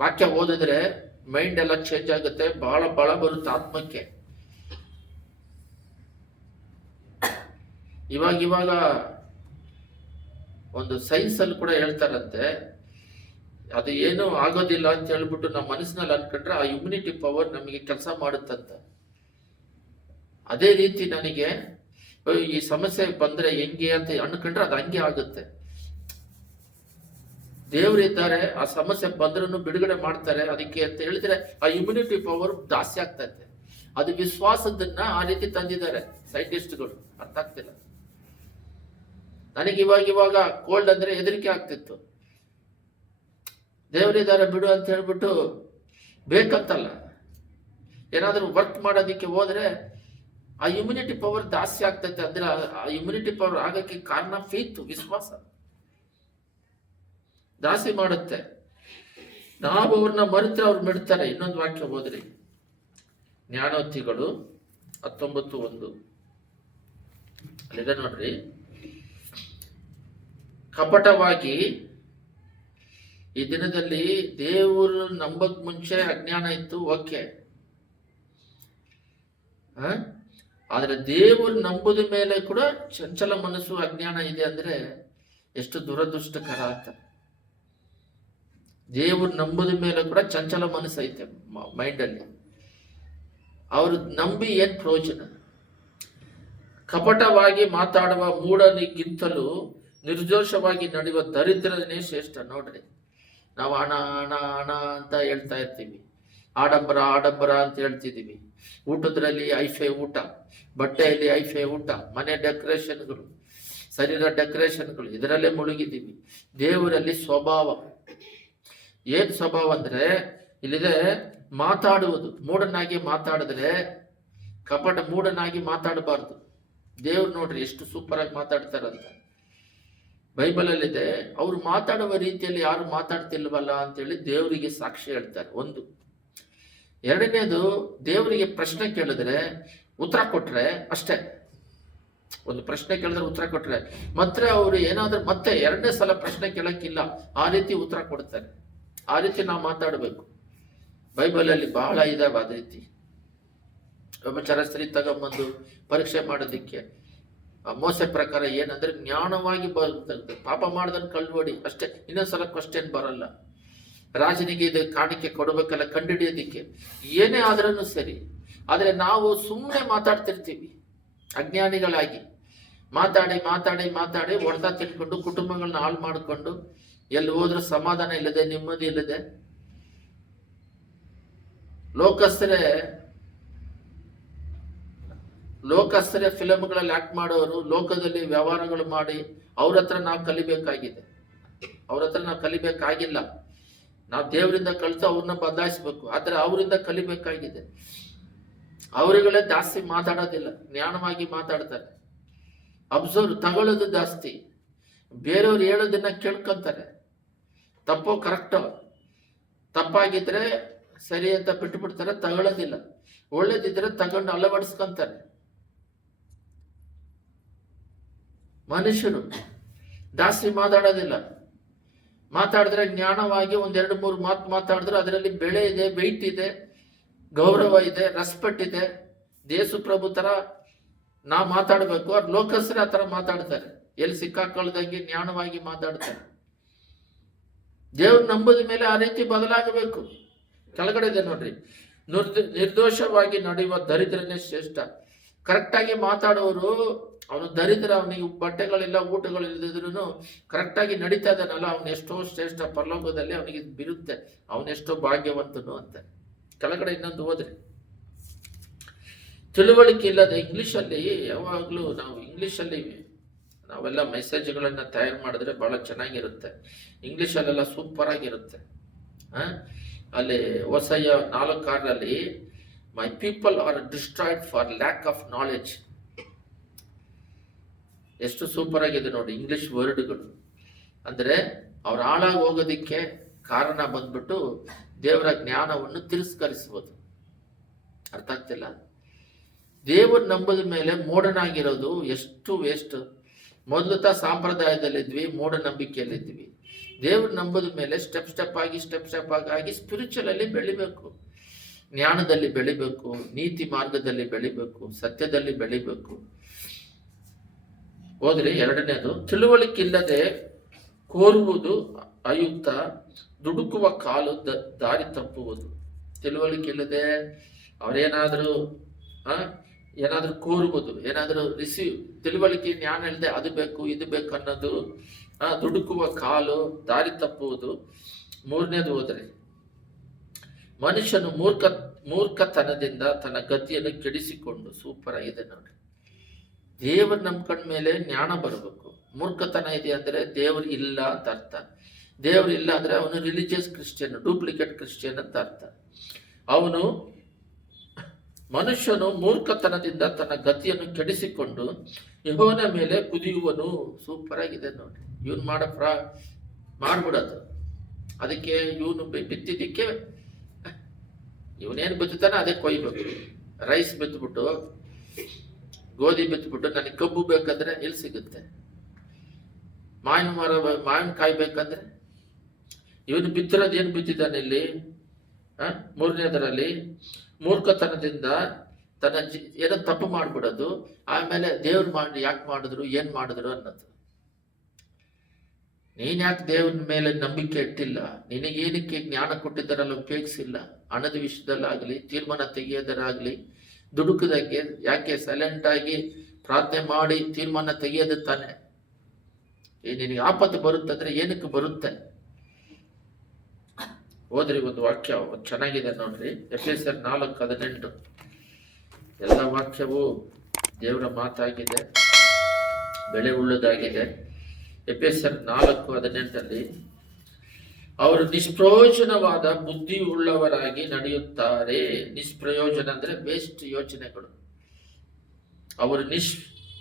ವಾಕ್ಯ ಓದಿದ್ರೆ ಮೈಂಡ್ ಎಲ್ಲ ಚೇಂಜ್ ಆಗುತ್ತೆ, ಬಹಳ ಬಲ ಬರುತ್ತೆ ಆತ್ಮಕ್ಕೆ. ಇವಾಗ ಒಂದು ಸೈನ್ಸ್ ಅಲ್ಲಿ ಕೂಡ ಹೇಳ್ತಾರಂತೆ, ಅದು ಏನು ಆಗೋದಿಲ್ಲ ಅಂತ ಹೇಳ್ಬಿಟ್ಟು ನಮ್ಮ ಮನಸ್ಸಿನಲ್ಲಿ ಅನ್ಕೊಂಡ್ರೆ ಆ ಇಮ್ಯುನಿಟಿ ಪವರ್ ನಮಗೆ ಕೆಲಸ ಮಾಡುತ್ತಂತ. ಅದೇ ರೀತಿ ನನಗೆ ಈ ಸಮಸ್ಯೆ ಬಂದ್ರೆ ಹೆಂಗೆ ಅಂತ ಅನ್ಕೊಂಡ್ರೆ ಅದು ಹಂಗೆ ಆಗುತ್ತೆ. ದೇವರಿದ್ದಾರೆ, ಆ ಸಮಸ್ಯೆ ಬಂದ್ರೂ ಬಿಡುಗಡೆ ಮಾಡ್ತಾರೆ. ಅದಕ್ಕೆ ಅಂತ ಹೇಳಿದ್ರೆ ಆ ಇಮ್ಯುನಿಟಿ ಪವರ್ ಜಾಸ್ತಿ ಆಗ್ತೈತೆ. ಅದು ವಿಶ್ವಾಸದನ್ನ ಆ ರೀತಿ ತಂದಿದ್ದಾರೆ ಸೈಂಟಿಸ್ಟ್ಗಳು. ಅರ್ಥ ಆಗ್ತಿಲ್ಲ ನನಗೆ. ಇವಾಗ ಕೋಲ್ಡ್ ಅಂದ್ರೆ ಹೆದರಿಕೆ ಆಗ್ತಿತ್ತು. ದೇವರಿದ್ದಾರೆ ಬಿಡು ಅಂತ ಹೇಳ್ಬಿಟ್ಟು ಬೇಕಂತಲ್ಲ, ಏನಾದ್ರೂ ವರ್ಕ್ ಮಾಡೋದಿಕ್ಕೆ ಹೋದ್ರೆ ಆ ಇಮ್ಯುನಿಟಿ ಪವರ್ ಜಾಸ್ತಿ ಆಗ್ತೈತೆ. ಅಂದ್ರೆ ಆ ಇಮ್ಯುನಿಟಿ ಪವರ್ ಆಗಕ್ಕೆ ಕಾರಣ ಫೇತ್, ವಿಶ್ವಾಸ ಜಾಸ್ತಿ ಮಾಡುತ್ತೆ. ನಾವು ಅವ್ರನ್ನ ಮರೆತ್ರೆ ಅವ್ರು ಬಿಡ್ತಾರೆ. ಇನ್ನೊಂದು ವಾಕ್ಯ ಹೋದ್ರಿ, ಜ್ಞಾನೋಕ್ತಿಗಳು 19:1 ಅಲ್ಲಿದೆ ನೋಡ್ರಿ. ಕಪಟವಾಗಿ ಈ ದಿನದಲ್ಲಿ ದೇವರು ನಂಬಕ್ ಮುಂಚೆ ಅಜ್ಞಾನ ಇತ್ತು, ಓಕೆ. ಆದ್ರೆ ದೇವರು ನಂಬುದ ಮೇಲೆ ಕೂಡ ಚಂಚಲ ಮನಸ್ಸು, ಅಜ್ಞಾನ ಇದೆ ಅಂದ್ರೆ ಎಷ್ಟು ದುರದೃಷ್ಟಕರ ಅಂತ. ದೇವರು ನಂಬುದ ಮೇಲೆ ಕೂಡ ಚಂಚಲ ಮನಸ್ಸು ಐತೆ ಮೈಂಡಲ್ಲಿ. ಅವರು ನಂಬಿ ಏನ್ ಪ್ರಯೋಜನ? ಕಪಟವಾಗಿ ಮಾತಾಡುವ ಮೂಢನಿಗಿಂತಲೂ ನಿರ್ದೋಷವಾಗಿ ನಡೆಯುವ ದರಿದ್ರನೇ ಶ್ರೇಷ್ಠ. ನೋಡ್ರಿ, ನಾವು ಹಣ ಹಣ ಹಣ ಅಂತ ಹೇಳ್ತಾ ಇರ್ತೀವಿ. ಆಡಂಬರ ಆಡಂಬರ ಅಂತ ಹೇಳ್ತಿದೀವಿ. ಊಟದ್ರಲ್ಲಿ ಐಫೈ ಊಟ, ಬಟ್ಟೆಯಲ್ಲಿ ಐಫೈ ಊಟ, ಮನೆ ಡೆಕೋರೇಷನ್ಗಳು, ಶರೀರ ಡೆಕೋರೇಷನ್ಗಳು, ಇದರಲ್ಲೇ ಮುಳುಗಿದ್ದೀವಿ. ದೇವರಲ್ಲಿ ಸ್ವಭಾವ ಏನ್ ಸ್ವಭಾವ ಅಂದ್ರೆ ಇಲ್ಲಿದೆ, ಮಾತಾಡುವುದು. ಮೂಢನಾಗಿ ಮಾತಾಡಿದ್ರೆ, ಕಪಟ ಮೂಢನಾಗಿ ಮಾತಾಡಬಾರ್ದು. ದೇವ್ರು ನೋಡ್ರಿ ಎಷ್ಟು ಸೂಪರ್ ಆಗಿ ಮಾತಾಡ್ತಾರಂತ ಬೈಬಲಲ್ಲಿದೆ. ಅವ್ರು ಮಾತಾಡುವ ರೀತಿಯಲ್ಲಿ ಯಾರು ಮಾತಾಡ್ತಿಲ್ವಲ್ಲ ಅಂತೇಳಿ ದೇವರಿಗೆ ಸಾಕ್ಷಿ ಹೇಳ್ತಾರೆ. ಒಂದು. ಎರಡನೇದು, ದೇವರಿಗೆ ಪ್ರಶ್ನೆ ಕೇಳಿದ್ರೆ ಉತ್ತರ ಕೊಟ್ರೆ ಅಷ್ಟೇ. ಒಂದು ಪ್ರಶ್ನೆ ಕೇಳಿದ್ರೆ ಉತ್ತರ ಕೊಟ್ರೆ ಮತ್ತೆ ಅವರು ಏನಾದ್ರೂ ಮತ್ತೆ ಎರಡನೇ ಸಲ ಪ್ರಶ್ನೆ ಕೇಳಕ್ಕಿಲ್ಲ, ಆ ರೀತಿ ಉತ್ತರ ಕೊಡ್ತಾರೆ. ಆ ರೀತಿ ನಾವು ಮಾತಾಡಬೇಕು. ಬೈಬಲಲ್ಲಿ ಬಹಳ ಇದಾವೆ ಅದೇ ರೀತಿ. ಒಬ್ಬ ಚರಸ್ತ್ರೀ ತಗೊಂಬಂದು ಪರೀಕ್ಷೆ ಮಾಡೋದಿಕ್ಕೆ ಮೋಸೆ ಪ್ರಕಾರ ಏನಂದ್ರೆ ಜ್ಞಾನವಾಗಿ ಬರುತ್ತೆ. ಪಾಪ ಮಾಡ್ದನ್ ಕಳ್ವಡಿ ಅಷ್ಟೇ, ಇನ್ನೊಂದ್ಸಲ ಕ್ವಶನ್ ಬರಲ್ಲ. ರಾಜನಿಗೆ ಇದು ಕಾಣಿಕೆ ಕೊಡಬೇಕಲ್ಲ ಕಂಡುಹಿಡಿಯೋದಿಕ್ಕೆ, ಏನೇ ಆದ್ರೂ ಸರಿ. ಆದ್ರೆ ನಾವು ಸುಮ್ಮನೆ ಮಾತಾಡ್ತಿರ್ತೀವಿ ಅಜ್ಞಾನಿಗಳಾಗಿ. ಮಾತಾಡಿ ಮಾತಾಡಿ ಮಾತಾಡಿ ಹೊಡೆತ ತಿನ್ಕೊಂಡು ಕುಟುಂಬಗಳನ್ನ ಹಾಳು ಮಾಡಿಕೊಂಡು ಎಲ್ಲಿ ಹೋದ್ರೂ ಸಮಾಧಾನ ಇಲ್ಲದೆ, ನೆಮ್ಮದಿ ಇಲ್ಲದೆ, ಲೋಕಸ್ಥರೇ ಫಿಲಮ್ಗಳಲ್ಲಿ ಆಕ್ಟ್ ಮಾಡೋರು, ಲೋಕದಲ್ಲಿ ವ್ಯವಹಾರಗಳು ಮಾಡಿ ಅವ್ರ ಹತ್ರ ನಾವು ಕಲಿಬೇಕಾಗಿದೆ. ಅವ್ರ ಹತ್ರ ನಾವು ಕಲಿಬೇಕಾಗಿಲ್ಲ. ನಾವು ದೇವರಿಂದ ಕಲಿತು ಅವ್ರನ್ನ ಬದಲಾಯಿಸ್ಬೇಕು. ಆದ್ರೆ ಅವರಿಂದ ಕಲಿಬೇಕಾಗಿದೆ. ಅವರುಗಳೇ ಜಾಸ್ತಿ ಮಾತಾಡೋದಿಲ್ಲ, ಜ್ಞಾನವಾಗಿ ಮಾತಾಡ್ತಾರೆ. ಅಬ್ಸರ್ವ್ ತಗೊಳ್ಳೋದು ಜಾಸ್ತಿ. ಬೇರೆಯವ್ರು ಹೇಳೋದನ್ನ ಕೇಳ್ಕೊಂತಾರೆ. ತಪ್ಪೋ ಕರೆಕ್ಟೋ, ತಪ್ಪಾಗಿದ್ರೆ ಸರಿ ಅಂತ ಬಿಟ್ಟು ಬಿಡ್ತಾರೆ, ತಗೊಳ್ಳೋದಿಲ್ಲ. ಒಳ್ಳೇದಿದ್ರೆ ತಗೊಂಡು ಅಳವಡಿಸ್ಕೊಂತಾರೆ. ಮನುಷ್ಯರು ಜಾಸ್ತಿ ಮಾತಾಡೋದಿಲ್ಲ. ಮಾತಾಡಿದ್ರೆ ಜ್ಞಾನವಾಗಿ ಒಂದೆರಡು ಮೂರು ಮಾತು ಮಾತಾಡಿದ್ರೆ ಅದರಲ್ಲಿ ಬೆಳೆ ಇದೆ, ವೆಯ್ಟ್ ಇದೆ, ಗೌರವ ಇದೆ, ರೆಸ್ಪೆಕ್ಟ್ ಇದೆ. ದೇಸು ಪ್ರಭು ತರ ನಾವು ಮಾತಾಡ್ಬೇಕು. ಅವ್ರು ಲೋಕಸ್ರೆ ಆ ತರ ಮಾತಾಡ್ತಾರೆ, ಎಲ್ಲಿ ಸಿಕ್ಕಾಕೊಳ್ಳದಂಗೆ ಜ್ಞಾನವಾಗಿ ಮಾತಾಡ್ತಾರೆ. ದೇವ್ರು ನಂಬುದ ಮೇಲೆ ಆ ರೀತಿ ಬದಲಾಗಬೇಕು. ಕೆಳಗಡೆ ಇದೆ ನೋಡ್ರಿ, ನಿರ್ದೋಷವಾಗಿ ನಡೆಯುವ ದರಿದ್ರನೇ ಶ್ರೇಷ್ಠ. ಕರೆಕ್ಟಾಗಿ ಮಾತಾಡೋರು, ಅವನು ದರಿದ್ರ, ಅವನಿಗೆ ಬಟ್ಟೆಗಳಿಲ್ಲ, ಊಟಗಳಿಲ್ಲದಿದ್ರು ಕರೆಕ್ಟಾಗಿ ನಡೀತಾ ಇದ್ದಾನಲ್ಲ, ಅವನು ಎಷ್ಟೋ ಶ್ರೇಷ್ಠ, ಪರಲೋಕದಲ್ಲಿ ಅವನಿಗೆ ಬಿರುತ್ತೆ, ಅವನೆಷ್ಟೋ ಭಾಗ್ಯವಂತನು ಅಂತ. ಕೆಳಗಡೆ ಇನ್ನೊಂದು ಹೋದ್ರಿ, ತಿಳುವಳಿಕೆ ಇಲ್ಲದೆ ಇಂಗ್ಲೀಷಲ್ಲಿ ಯಾವಾಗಲೂ ನಾವು ಇಂಗ್ಲೀಷಲ್ಲಿ ನಾವೆಲ್ಲ ಮೆಸೇಜ್ಗಳನ್ನ ತಯಾರು ಮಾಡಿದ್ರೆ ಬಹಳ ಚೆನ್ನಾಗಿರುತ್ತೆ. ಇಂಗ್ಲೀಷಲ್ಲೆಲ್ಲ ಸೂಪರ್ ಆಗಿರುತ್ತೆ. ಅಲ್ಲಿ ಹೊಸಯ್ಯ 4:6 ಮೈ people are destroyed for lack of knowledge. ಎಷ್ಟು ಸೂಪರ್ ಆಗಿದೆ ನೋಡಿ ಇಂಗ್ಲಿಷ್ ವರ್ಡ್ಗಳು. ಅಂದ್ರೆ ಅವ್ರು ಹಾಳಾಗಿ ಹೋಗೋದಿಕ್ಕೆ ಕಾರಣ ಬಂದ್ಬಿಟ್ಟು ದೇವರ ಜ್ಞಾನವನ್ನು ತಿರಸ್ಕರಿಸುವುದು. ಅರ್ಥ ಆಗ್ತಿಲ್ಲ? ದೇವರು ನಂಬದ ಮೇಲೆ ಮೂಢನಾಗಿರೋದು ಎಷ್ಟು ವೇಸ್ಟ್. ಮೊದಲು ಸಾಂಪ್ರದಾಯದಲ್ಲಿದ್ವಿ, ಮೂಢನಂಬಿಕೆಯಲ್ಲಿದ್ವಿ. ದೇವ್ರು ನಂಬದ ಮೇಲೆ ಸ್ಟೆಪ್ ಆಗಿ ಸ್ಪಿರಿಚುವಲ್ ಅಲ್ಲಿ ಬೆಳಿಬೇಕು, ಜ್ಞಾನದಲ್ಲಿ ಬೆಳಿಬೇಕು, ನೀತಿ ಮಾರ್ಗದಲ್ಲಿ ಬೆಳಿಬೇಕು, ಸತ್ಯದಲ್ಲಿ ಬೆಳಿಬೇಕು. ಹೋದ್ರಿ ಎರಡನೇದು, ತಿಳುವಳಿಕೆ ಇಲ್ಲದೆ ಕೋರುವುದು ಅಯುಕ್ತ, ದುಡುಕುವ ಕಾಲು ದಾರಿ ತಪ್ಪುವುದು. ತಿಳುವಳಿಕೆ ಇಲ್ಲದೆ ಅವ್ರೇನಾದ್ರೂ ಏನಾದ್ರೂ ಕೋರುವುದು, ಏನಾದ್ರೂ ರಿಸೀವ್, ತಿಳುವಳಿಕೆ ಜ್ಞಾನ ಇಲ್ಲದೆ ಅದು ಬೇಕು ಇದು ಬೇಕು ಅನ್ನೋದು, ದುಡುಕುವ ಕಾಲು ದಾರಿ ತಪ್ಪುವುದು. ಮೂರನೇದು ಹೋದ್ರೆ, ಮನುಷ್ಯನು ಮೂರ್ಖತನದಿಂದ ತನ್ನ ಗತಿಯನ್ನು ಕೆಡಿಸಿಕೊಂಡು. ಸೂಪರ್ ಆಗಿದೆ ನೋಡಿ. ದೇವರು ನಂಬ್ಕೊಂಡ ಮೇಲೆ ಜ್ಞಾನ ಬರಬೇಕು. ಮೂರ್ಖತನ ಇದೆ ಅಂದ್ರೆ ದೇವರು ಇಲ್ಲ ಅಂತ ಅರ್ಥ. ದೇವರು ಇಲ್ಲ ಅಂದ್ರೆ ಅವನು ರಿಲಿಜಿಯಸ್ ಕ್ರಿಶ್ಚಿಯನ್, ಡೂಪ್ಲಿಕೇಟ್ ಕ್ರಿಶ್ಚಿಯನ್ ಅಂತ ಅರ್ಥ. ಅವನು ಮನುಷ್ಯನು ಮೂರ್ಖತನದಿಂದ ತನ್ನ ಗತಿಯನ್ನು ಕೆಡಿಸಿಕೊಂಡು ಯೆಹೋವನ ಮೇಲೆ ಕುದಿಯುವನು. ಸೂಪರ್ ಆಗಿದೆ ನೋಡಿ. ಇವನು ಮಾಡ್ಬಿಡೋದು. ಅದಕ್ಕೆ ಇವನು ಬಿತ್ತಿದ್ದಕ್ಕೆ ಇವನೇನು ಬಿತ್ತುತ್ತಾನೆ ಅದೇ ಕೊಯ್ಬೇಕು. ರೈಸ್ ಬಿತ್ತುಬಿಟ್ಟು, ಗೋಧಿ ಬಿತ್ತುಬಿಟ್ಟು ನನಗೆ ಕಬ್ಬು ಬೇಕಂದ್ರೆ ಎಲ್ಲಿ ಸಿಗುತ್ತೆ? ಮಾವಿನಕಾಯಿ ಬೇಕಂದ್ರೆ ಇವನು ಬಿತ್ತಿರೋದು ಏನು ಬಿತ್ತಿದ್ದಾನೆ ಇಲ್ಲಿ? ಮೂರನೇದರಲ್ಲಿ ಮೂರ್ಖತನದಿಂದ ತನ್ನ ಏನೋ ತಪ್ಪು ಮಾಡ್ಬಿಡೋದು, ಆಮೇಲೆ ದೇವ್ರು ಯಾಕೆ ಮಾಡಿದ್ರು, ಏನ್ ಮಾಡಿದ್ರು ಅನ್ನೋದು. ನೀನ್ ಯಾಕೆ ದೇವ್ರ ಮೇಲೆ ನಂಬಿಕೆ ಇಟ್ಟಿಲ್ಲ? ನಿನಗೇನಕ್ಕೆ ಜ್ಞಾನ ಕೊಟ್ಟಿದ್ದಾರಲ್ಲ ಉಪಯೋಗಿಸಿಲ್ಲ? ಹಣದ ವಿಷಯದಲ್ಲಾಗ್ಲಿ, ತೀರ್ಮಾನ ತೆಗೆಯೋದರಾಗ್ಲಿ, ದುಡುಕದಾಗೆ ಯಾಕೆ ಸೈಲೆಂಟ್ ಆಗಿ ಪ್ರಾರ್ಥನೆ ಮಾಡಿ ತೀರ್ಮಾನ ತೆಗೆಯೋದು ತಾನೆ. ನಿನಗೆ ಆಪತ್ತು ಬರುತ್ತಂದ್ರೆ ಏನಕ್ಕೆ ಬರುತ್ತೆ? ಓದ್ರಿ ಒಂದು ವಾಕ್ಯ ಚೆನ್ನಾಗಿದೆ ನೋಡ್ರಿ. ಎಫೆಸರ್ 4:18. ಎಲ್ಲ ವಾಕ್ಯವು ದೇವರ ಮಾತಾಗಿದೆ, ಬೆಲೆ ಉಳ್ಳದಾಗಿದೆ. ಎಫೆಸರ್ 4:18 ಅವರು ನಿಷ್ಪ್ರಯೋಜನವಾದ ಬುದ್ಧಿ ಉಳ್ಳವರಾಗಿ ನಡೆಯುತ್ತಾರೆ. ನಿಷ್ಪ್ರಯೋಜನ ಅಂದ್ರೆ ವೇಸ್ಟ್ ಯೋಚನೆಗಳು. ಅವರು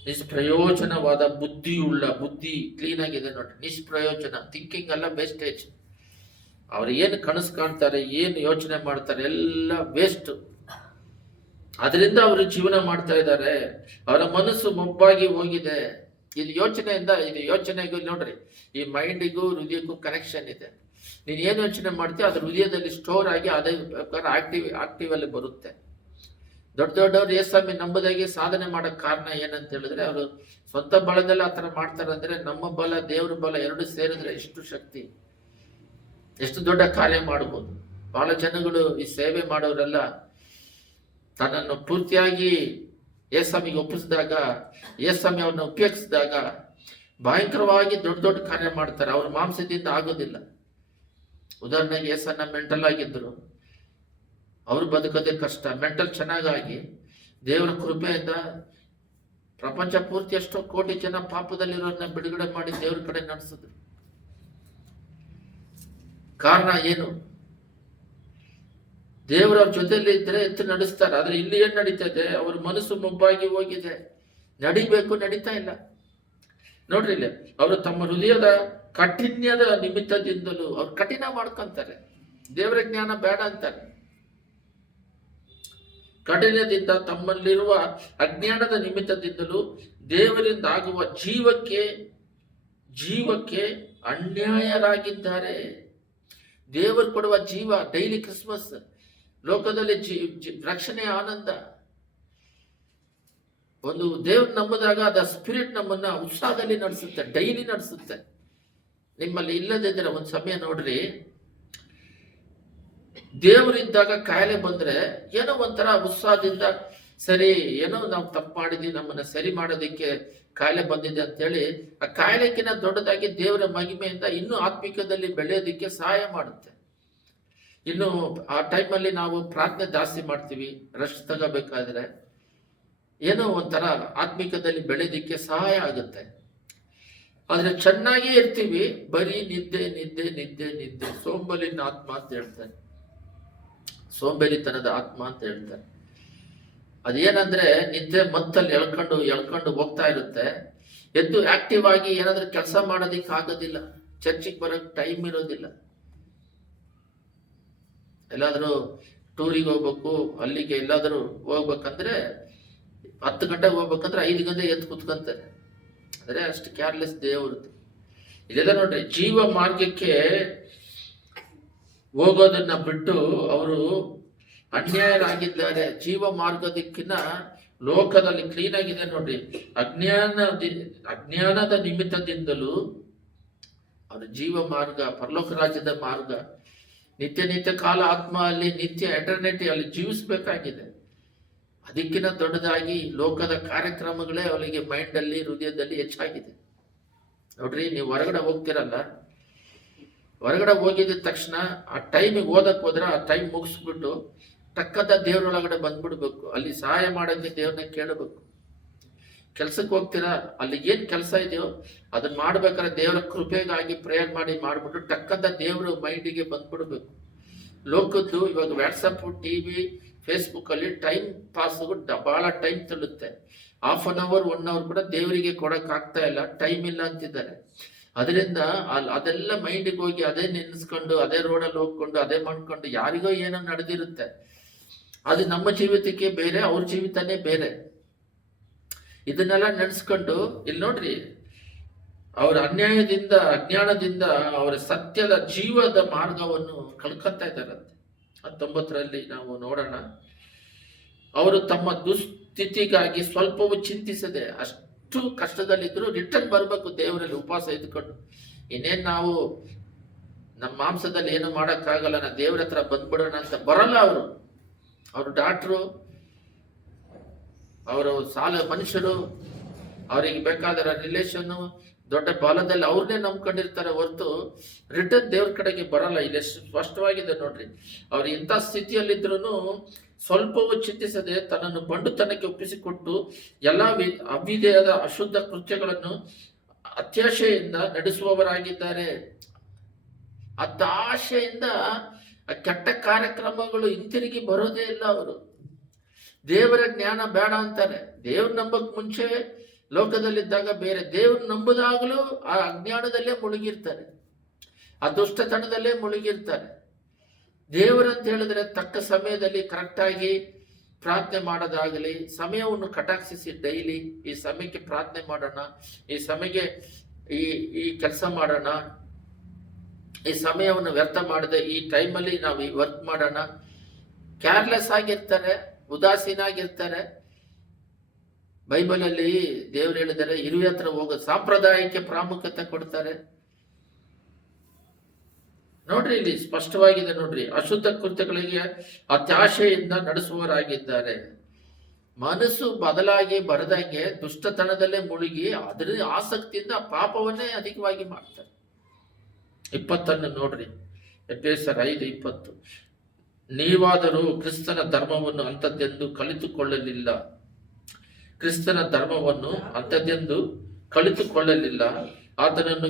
ನಿಷ್ಪ್ರಯೋಜನವಾದ ಬುದ್ಧಿ ಕ್ಲೀನ್ ಆಗಿದೆ ನೋಡ್ರಿ. ನಿಷ್ಪ್ರಯೋಜನ ಥಿಂಕಿಂಗ್ ಅಲ್ಲ, ವೇಸ್ಟೇಜ್. ಅವ್ರು ಏನು ಕನಸು ಕಾಣ್ತಾರೆ, ಏನು ಯೋಚನೆ ಮಾಡ್ತಾರೆ, ಎಲ್ಲ ವೇಸ್ಟ್. ಅದರಿಂದ ಅವರು ಜೀವನ ಮಾಡ್ತಾ ಇದ್ದಾರೆ. ಅವರ ಮನಸ್ಸು ಮೊಬ್ಬಾಗಿ ಹೋಗಿದೆ. ಇದು ಯೋಚನೆಗೂ ನೋಡ್ರಿ, ಈ ಮೈಂಡಿಗೂ ಹೃದಯಕ್ಕೂ ಕನೆಕ್ಷನ್ ಇದೆ. ನೀನು ಏನು ಯೋಚನೆ ಮಾಡ್ತೀಯ ಅದು ಹೃದಯದಲ್ಲಿ ಸ್ಟೋರ್ ಆಗಿ ಅದೇ ಆಕ್ಟಿವ್ ಅಲ್ಲಿ ಬರುತ್ತೆ. ದೊಡ್ಡವ್ರು ಯೇಸು ನಂಬುದಾಗಿ ಸಾಧನೆ ಮಾಡೋಕ್ಕೆ ಕಾರಣ ಏನಂತ ಹೇಳಿದ್ರೆ, ಅವರು ಸ್ವಂತ ಬಲದಲ್ಲಿ ಆ ಥರ ಮಾಡ್ತಾರೆ. ಅಂದ್ರೆ ನಮ್ಮ ಬಲ ದೇವ್ರ ಬಲ ಎರಡು ಸೇರಿದ್ರೆ ಎಷ್ಟು ಶಕ್ತಿ, ಎಷ್ಟು ದೊಡ್ಡ ಕಾರ್ಯ ಮಾಡ್ಬೋದು. ಬಹಳ ಜನಗಳು ಈ ಸೇವೆ ಮಾಡೋರೆಲ್ಲ ತನ್ನನ್ನು ಪೂರ್ತಿಯಾಗಿ ಯೇಸುವಿಗೆ ಒಪ್ಪಿಸಿದಾಗ, ಯೇಸುಸ್ವಾಮಿ ಅವ್ರನ್ನ ಉಪಯೋಗಿಸಿದಾಗ ಭಯಂಕರವಾಗಿ ದೊಡ್ಡ ಕಾರ್ಯ ಮಾಡ್ತಾರೆ. ಅವ್ರ ಮಾಂಸದಿಂದ ಆಗೋದಿಲ್ಲ. ಉದಾಹರಣೆಗೆ ಯೇಸನ್ನ ಮೆಂಟಲ್ ಆಗಿದ್ರು, ಅವರು ಬದುಕೋದೇ ಕಷ್ಟ. ಮೆಂಟಲ್ ಚೆನ್ನಾಗಾಗಿ ದೇವರ ಕೃಪೆಯಿಂದ ಪ್ರಪಂಚ ಪೂರ್ತಿ ಎಷ್ಟೋ ಕೋಟಿ ಜನ ಪಾಪದಲ್ಲಿರೋದನ್ನ ಬಿಡುಗಡೆ ಮಾಡಿ ದೇವ್ರ ಕಡೆ ನಡೆಸಿದ್ರು. ಕಾರಣ ಏನು? ದೇವರವ್ರ ಜೊತೆಯಲ್ಲಿ ಇದ್ರೆ ಎತ್ತು ನಡೆಸ್ತಾರೆ. ಆದ್ರೆ ಇಲ್ಲಿ ಏನ್ ನಡೀತಾ ಇದೆ? ಅವ್ರ ಮನಸ್ಸು ಮೊಬ್ಬಾಗಿ ಹೋಗಿದೆ. ನಡಿಬೇಕು, ನಡೀತಾ ಇಲ್ಲ. ನೋಡ್ರಿ ಇಲ್ಲಿ, ಅವರು ತಮ್ಮ ಹೃದಯದ ಕಠಿಣ್ಯದ ನಿಮಿತ್ತದಿಂದಲೂ ಅವ್ರು ಕಠಿಣ ಮಾಡ್ಕೊಂತಾರೆ. ದೇವರ ಜ್ಞಾನ ಬೇಡ ಅಂತಾರೆ. ಕಠಿಣದಿಂದ ತಮ್ಮಲ್ಲಿರುವ ಅಜ್ಞಾನದ ನಿಮಿತ್ತದಿಂದಲೂ ದೇವರಿಂದ ಆಗುವ ಜೀವಕ್ಕೆ ಅನ್ಯಾಯರಾಗಿದ್ದಾರೆ. ದೇವರು ಕೊಡುವ ಜೀವ ಡೈಲಿ ಕ್ರಿಸ್ಮಸ್, ಲೋಕದಲ್ಲಿ ರಕ್ಷಣೆ ಆನಂದ. ಒಂದು ದೇವ್ರ ನಂಬಿದಾಗ ಅದ ಸ್ಪಿರಿಟ್ ನಮ್ಮನ್ನ ಉತ್ಸಾಹದಲ್ಲಿ ನಡೆಸುತ್ತೆ, ಡೈಲಿ ನಡೆಸುತ್ತೆ. ನಿಮ್ಮಲ್ಲಿ ಇಲ್ಲದಿದ್ರೆ ಒಂದು ಸಮಯ ನೋಡ್ರಿ, ದೇವರಿದ್ದಾಗ ಕಾಯಿಲೆ ಬಂದ್ರೆ ಏನೋ ಒಂಥರ ಉತ್ಸಾಹದಿಂದ, ಸರಿ ಏನೋ ನಾವು ತಪ್ಪು ಮಾಡಿದ್ವಿ, ನಮ್ಮನ್ನ ಸರಿ ಮಾಡೋದಕ್ಕೆ ಕಾಯಿಲೆ ಬಂದಿದೆ ಅಂತೇಳಿ ಆ ಕಾಯಿಲೆಗಿನ ದೊಡ್ಡದಾಗಿ ದೇವರ ಮಹಿಮೆಯಿಂದ ಇನ್ನೂ ಆತ್ಮಿಕದಲ್ಲಿ ಬೆಳೆಯೋದಕ್ಕೆ ಸಹಾಯ ಮಾಡುತ್ತೆ. ಇನ್ನು ಆ ಟೈಮಲ್ಲಿ ನಾವು ಪ್ರಾರ್ಥನೆ ಜಾಸ್ತಿ ಮಾಡ್ತೀವಿ, ರೆಸ್ಟ್ ತಗೋಬೇಕಾದ್ರೆ ಏನೋ ಒಂಥರ ಆತ್ಮಿಕದಲ್ಲಿ ಬೆಳೆಯೋದಕ್ಕೆ ಸಹಾಯ ಆಗುತ್ತೆ. ಆದ್ರೆ ಚೆನ್ನಾಗೇ ಇರ್ತೀವಿ, ಬರೀ ನಿದ್ದೆ. ಸೋಂಬೇರಿನ ಆತ್ಮ ಅಂತ ಹೇಳ್ತಾರೆ, ಸೋಂಬೇರಿತನದ ಆತ್ಮ ಅಂತ ಹೇಳ್ತಾರೆ. ಅದೇನಂದ್ರೆ ನಿದ್ದೆ ಮತ್ತಲ್ಲಿ ಎಳ್ಕೊಂಡು ಹೋಗ್ತಾ ಇರುತ್ತೆ. ಎದ್ದು ಆಕ್ಟಿವ್ ಆಗಿ ಏನಾದ್ರೂ ಕೆಲಸ ಮಾಡೋದಿಕ್ಕೆ ಆಗೋದಿಲ್ಲ. ಚರ್ಚಿಗೆ ಬರೋಕ್ ಟೈಮ್ ಇರೋದಿಲ್ಲ. ಎಲ್ಲಾದ್ರೂ ಟೂರಿಗೆ ಹೋಗ್ಬೇಕು, ಅಲ್ಲಿಗೆ ಎಲ್ಲಾದ್ರೂ ಹೋಗ್ಬೇಕಂದ್ರೆ 10 ಗಂಟೆಗೆ ಹೋಗ್ಬೇಕಂದ್ರೆ 5 ಗಂಟೆ ಎದ್ದು ಕುತ್ಕೊಂತಾರೆ. ಅಂದ್ರೆ ಅಷ್ಟು ಕೇರ್ಲೆಸ್ ದೇವ್ರದ್ದು. ಇದೆಲ್ಲ ನೋಡ್ರಿ, ಜೀವ ಮಾರ್ಗಕ್ಕೆ ಹೋಗೋದನ್ನ ಬಿಟ್ಟು ಅವರು ಅನ್ಯಾಯರಾಗಿದ್ದಾರೆ. ಜೀವ ಮಾರ್ಗದಕ್ಕಿಂತ ಲೋಕದಲ್ಲಿ ಕ್ಲೀನ್ ಆಗಿದೆ ನೋಡ್ರಿ. ಅಜ್ಞಾನದ ನಿಮಿತ್ತದಿಂದಲೂ ಅವರ ಜೀವ ಮಾರ್ಗ, ಪರಲೋಕ ರಾಜ್ಯದ ಮಾರ್ಗ, ನಿತ್ಯ ಕಾಲ ಆತ್ಮ ಅಲ್ಲಿ ನಿತ್ಯ ಎಟರ್ನಿಟಿ ಅಲ್ಲಿ ಜೀವಿಸ್ಬೇಕಾಗಿದೆ. ಅದಕ್ಕಿಂತ ದೊಡ್ಡದಾಗಿ ಲೋಕದ ಕಾರ್ಯಕ್ರಮಗಳೇ ಅವರಿಗೆ ಮೈಂಡ್ ಅಲ್ಲಿ, ಹೃದಯದಲ್ಲಿ ಹೆಚ್ಚಾಗಿದೆ. ನೋಡ್ರಿ, ನೀವು ಹೊರಗಡೆ ಹೋಗ್ತಿರಲ್ಲ, ಹೊರಗಡೆ ಹೋಗಿದ ತಕ್ಷಣ ಆ ಟೈಮಿಗೆ ಓದಕ್ಕೆ ಹೋದ್ರೆ ಆ ಟೈಮ್ ಮುಗಿಸ್ಬಿಟ್ಟು ಟಕ್ಕದ ದೇವ್ರೊಳಗಡೆ ಬಂದ್ಬಿಡ್ಬೇಕು. ಅಲ್ಲಿ ಸಹಾಯ ಮಾಡೋಕ್ಕೆ ದೇವ್ರನ್ನ ಕೇಳಬೇಕು. ಕೆಲ್ಸಕ್ಕೆ ಹೋಗ್ತೀರಾ, ಅಲ್ಲಿ ಏನ್ ಕೆಲಸ ಇದೆಯೋ ಅದನ್ನ ಮಾಡ್ಬೇಕಾದ್ರೆ ದೇವರ ಕೃಪೆಗಾಗಿ ಪ್ರೇಯರ್ ಮಾಡ್ಬಿಟ್ಟು ಟಕ್ಕದ ದೇವ್ರ ಮೈಂಡಿಗೆ ಬಂದ್ಬಿಡ್ಬೇಕು. ಲೋಕದ್ದು ಇವಾಗ ವಾಟ್ಸಪ್, ಟಿವಿ, ಫೇಸ್ಬುಕ್ ಅಲ್ಲಿ ಟೈಮ್ ಪಾಸ್ ಬಹಳ ಟೈಮ್ ತಳ್ಳುತ್ತೆ. 1/2 hour 1 hour ಕೂಡ ದೇವರಿಗೆ ಕೊಡಕ್ ಆಗ್ತಾ ಇಲ್ಲ, ಟೈಮ್ ಇಲ್ಲ ಅಂತಿದ್ದಾರೆ. ಅದರಿಂದ ಅದೆಲ್ಲ ಮೈಂಡಿಗೆ ಹೋಗಿ ಅದೇ ನೆನೆಸ್ಕೊಂಡು, ಅದೇ ರೋಡಲ್ಲಿ ಹೋಗ್ಕೊಂಡು, ಅದೇ ಮಾಡ್ಕೊಂಡು ಯಾರಿಗೋ ಏನೋ ನಡೆದಿರುತ್ತೆ. ಅದು ನಮ್ಮ ಜೀವಿತಕ್ಕೆ ಬೇರೆ, ಅವ್ರ ಜೀವಿತನೇ ಬೇರೆ. ಇದನ್ನೆಲ್ಲ ನೆನೆಸ್ಕೊಂಡು ಇಲ್ಲಿ ನೋಡ್ರಿ, ಅವರ ಅಜ್ಞಾನದಿಂದ ಅವರ ಸತ್ಯದ ಜೀವದ ಮಾರ್ಗವನ್ನು ಕಳ್ಕೊತಾ ಇದ್ದಾರಂತೆ. 19ರಲ್ಲಿ ನಾವು ನೋಡೋಣ. ಅವರು ತಮ್ಮ ದುಸ್ಥಿತಿಗಾಗಿ ಸ್ವಲ್ಪವೂ ಚಿಂತಿಸದೆ, ಅಷ್ಟು ಕಷ್ಟದಲ್ಲಿದ್ರು ರಿಟರ್ನ್ ಬರ್ಬೇಕು ದೇವರಲ್ಲಿ ಉಪವಾಸ ಇದ್ಕೊಂಡು. ಇನ್ನೇನ್ ನಾವು ನಮ್ಮ ಮಾಂಸದಲ್ಲಿ ಏನು ಮಾಡಕ್ಕಾಗಲ್ಲ, ನಾ ದೇವ್ರ ಹತ್ರ ಬಂದ್ಬಿಡೋಣ ಅಂತ ಬರಲ್ಲ. ಅವರು ಡಾಕ್ಟ್ರು, ಅವರು ಮನುಷ್ಯರು, ಅವರಿಗೆ ಬೇಕಾದ ರಿಲೇಷನ್ನು, ದೊಡ್ಡ ಬಾಲದಲ್ಲಿ ಅವ್ರನ್ನೇ ನಂಬ್ಕೊಂಡಿರ್ತಾರೆ ಹೊರತು ರಿಟರ್ನ್ ದೇವ್ರ ಕಡೆಗೆ ಬರಲ್ಲ. ಇಲ್ಲಿ ಎಷ್ಟು ಸ್ಪಷ್ಟವಾಗಿದೆ ನೋಡ್ರಿ. ಅವ್ರು ಇಂಥ ಸ್ಥಿತಿಯಲ್ಲಿದ್ರು ಸ್ವಲ್ಪವೂ ಚಿಂತಿಸದೆ ತನ್ನನ್ನು ಬಂಡುತನಕ್ಕೆ ಒಪ್ಪಿಸಿಕೊಟ್ಟು ಎಲ್ಲಾ ಅವಿಧೇಯದ ಅಶುದ್ಧ ಕೃತ್ಯಗಳನ್ನು ಅತ್ಯಾಶೆಯಿಂದ ನಡೆಸುವವರಾಗಿದ್ದಾರೆ. ಅತ್ಯಾಶೆಯಿಂದ ಕೆಟ್ಟ ಕಾರ್ಯಕ್ರಮಗಳು ಹಿಂತಿರುಗಿ ಬರೋದೇ ಇಲ್ಲ. ಅವರು ದೇವರ ಜ್ಞಾನ ಬೇಡ ಅಂತಾರೆ. ದೇವ್ರ ನಂಬಕ್ ಮುಂಚೆ ಲೋಕದಲ್ಲಿದ್ದಾಗ ಬೇರೆ, ದೇವ್ರ ನಂಬುದಾಗಲೂ ಆ ಅಜ್ಞಾನದಲ್ಲೇ ಮುಳುಗಿರ್ತಾರೆ, ಆ ದುಷ್ಟತನದಲ್ಲೇ ಮುಳುಗಿರ್ತಾರೆ. ದೇವರಂತ ಹೇಳಿದ್ರೆ ತಕ್ಕ ಸಮಯದಲ್ಲಿ ಕರೆಕ್ಟಾಗಿ ಪ್ರಾರ್ಥನೆ ಮಾಡೋದಾಗಲಿ, ಸಮಯವನ್ನು ಕಟಾಕ್ಷಿಸಿ ಡೈಲಿ ಈ ಸಮಯಕ್ಕೆ ಪ್ರಾರ್ಥನೆ ಮಾಡೋಣ, ಈ ಸಮಯಕ್ಕೆ ಈ ಕೆಲಸ ಮಾಡೋಣ, ಈ ಸಮಯವನ್ನು ವ್ಯರ್ಥ ಮಾಡದೆ ಈ ಟೈಮಲ್ಲಿ ನಾವು ಈ ವರ್ಕ್ ಮಾಡೋಣ. ಕೇರ್ಲೆಸ್ ಆಗಿರ್ತಾರೆ, ಉದಾಸೀನಾಗಿರ್ತಾರೆ. ಬೈಬಲಲ್ಲಿ ದೇವ್ರು ಹೇಳಿದರೆ ಹಿರಿಯ ಹತ್ರ ಹೋಗೋದು, ಸಾಂಪ್ರದಾಯಕ್ಕೆ ಪ್ರಾಮುಖ್ಯತೆ ಕೊಡ್ತಾರೆ. ನೋಡ್ರಿ, ಇಲ್ಲಿ ಸ್ಪಷ್ಟವಾಗಿದೆ ನೋಡ್ರಿ. ಅಶುದ್ಧ ಕೃತ್ಯಗಳಿಗೆ ಅತ್ಯಾಶೆಯಿಂದ ನಡೆಸುವವರಾಗಿದ್ದಾರೆ. ಮನಸ್ಸು ಬದಲಾಗಿ ಬರದಂಗೆ ದುಷ್ಟತನದಲ್ಲೇ ಮುಳುಗಿ ಅದರ ಆಸಕ್ತಿಯಿಂದ ಪಾಪವನ್ನೇ ಅಧಿಕವಾಗಿ ಮಾಡ್ತಾರೆ. 20 ನೋಡ್ರಿ, ಎಫೆಸರ್ 5:20. ನೀವಾದರೂ ಕ್ರಿಸ್ತನ ಧರ್ಮವನ್ನು ಅಂಥದ್ದೆಂದು ಕಲಿತುಕೊಳ್ಳಲಿಲ್ಲ. ಕ್ರಿಸ್ತನ ಧರ್ಮವನ್ನು ಅಂಥದ್ದೆಂದು ಕಲಿತುಕೊಳ್ಳಲಿಲ್ಲ. ಆತನನ್ನು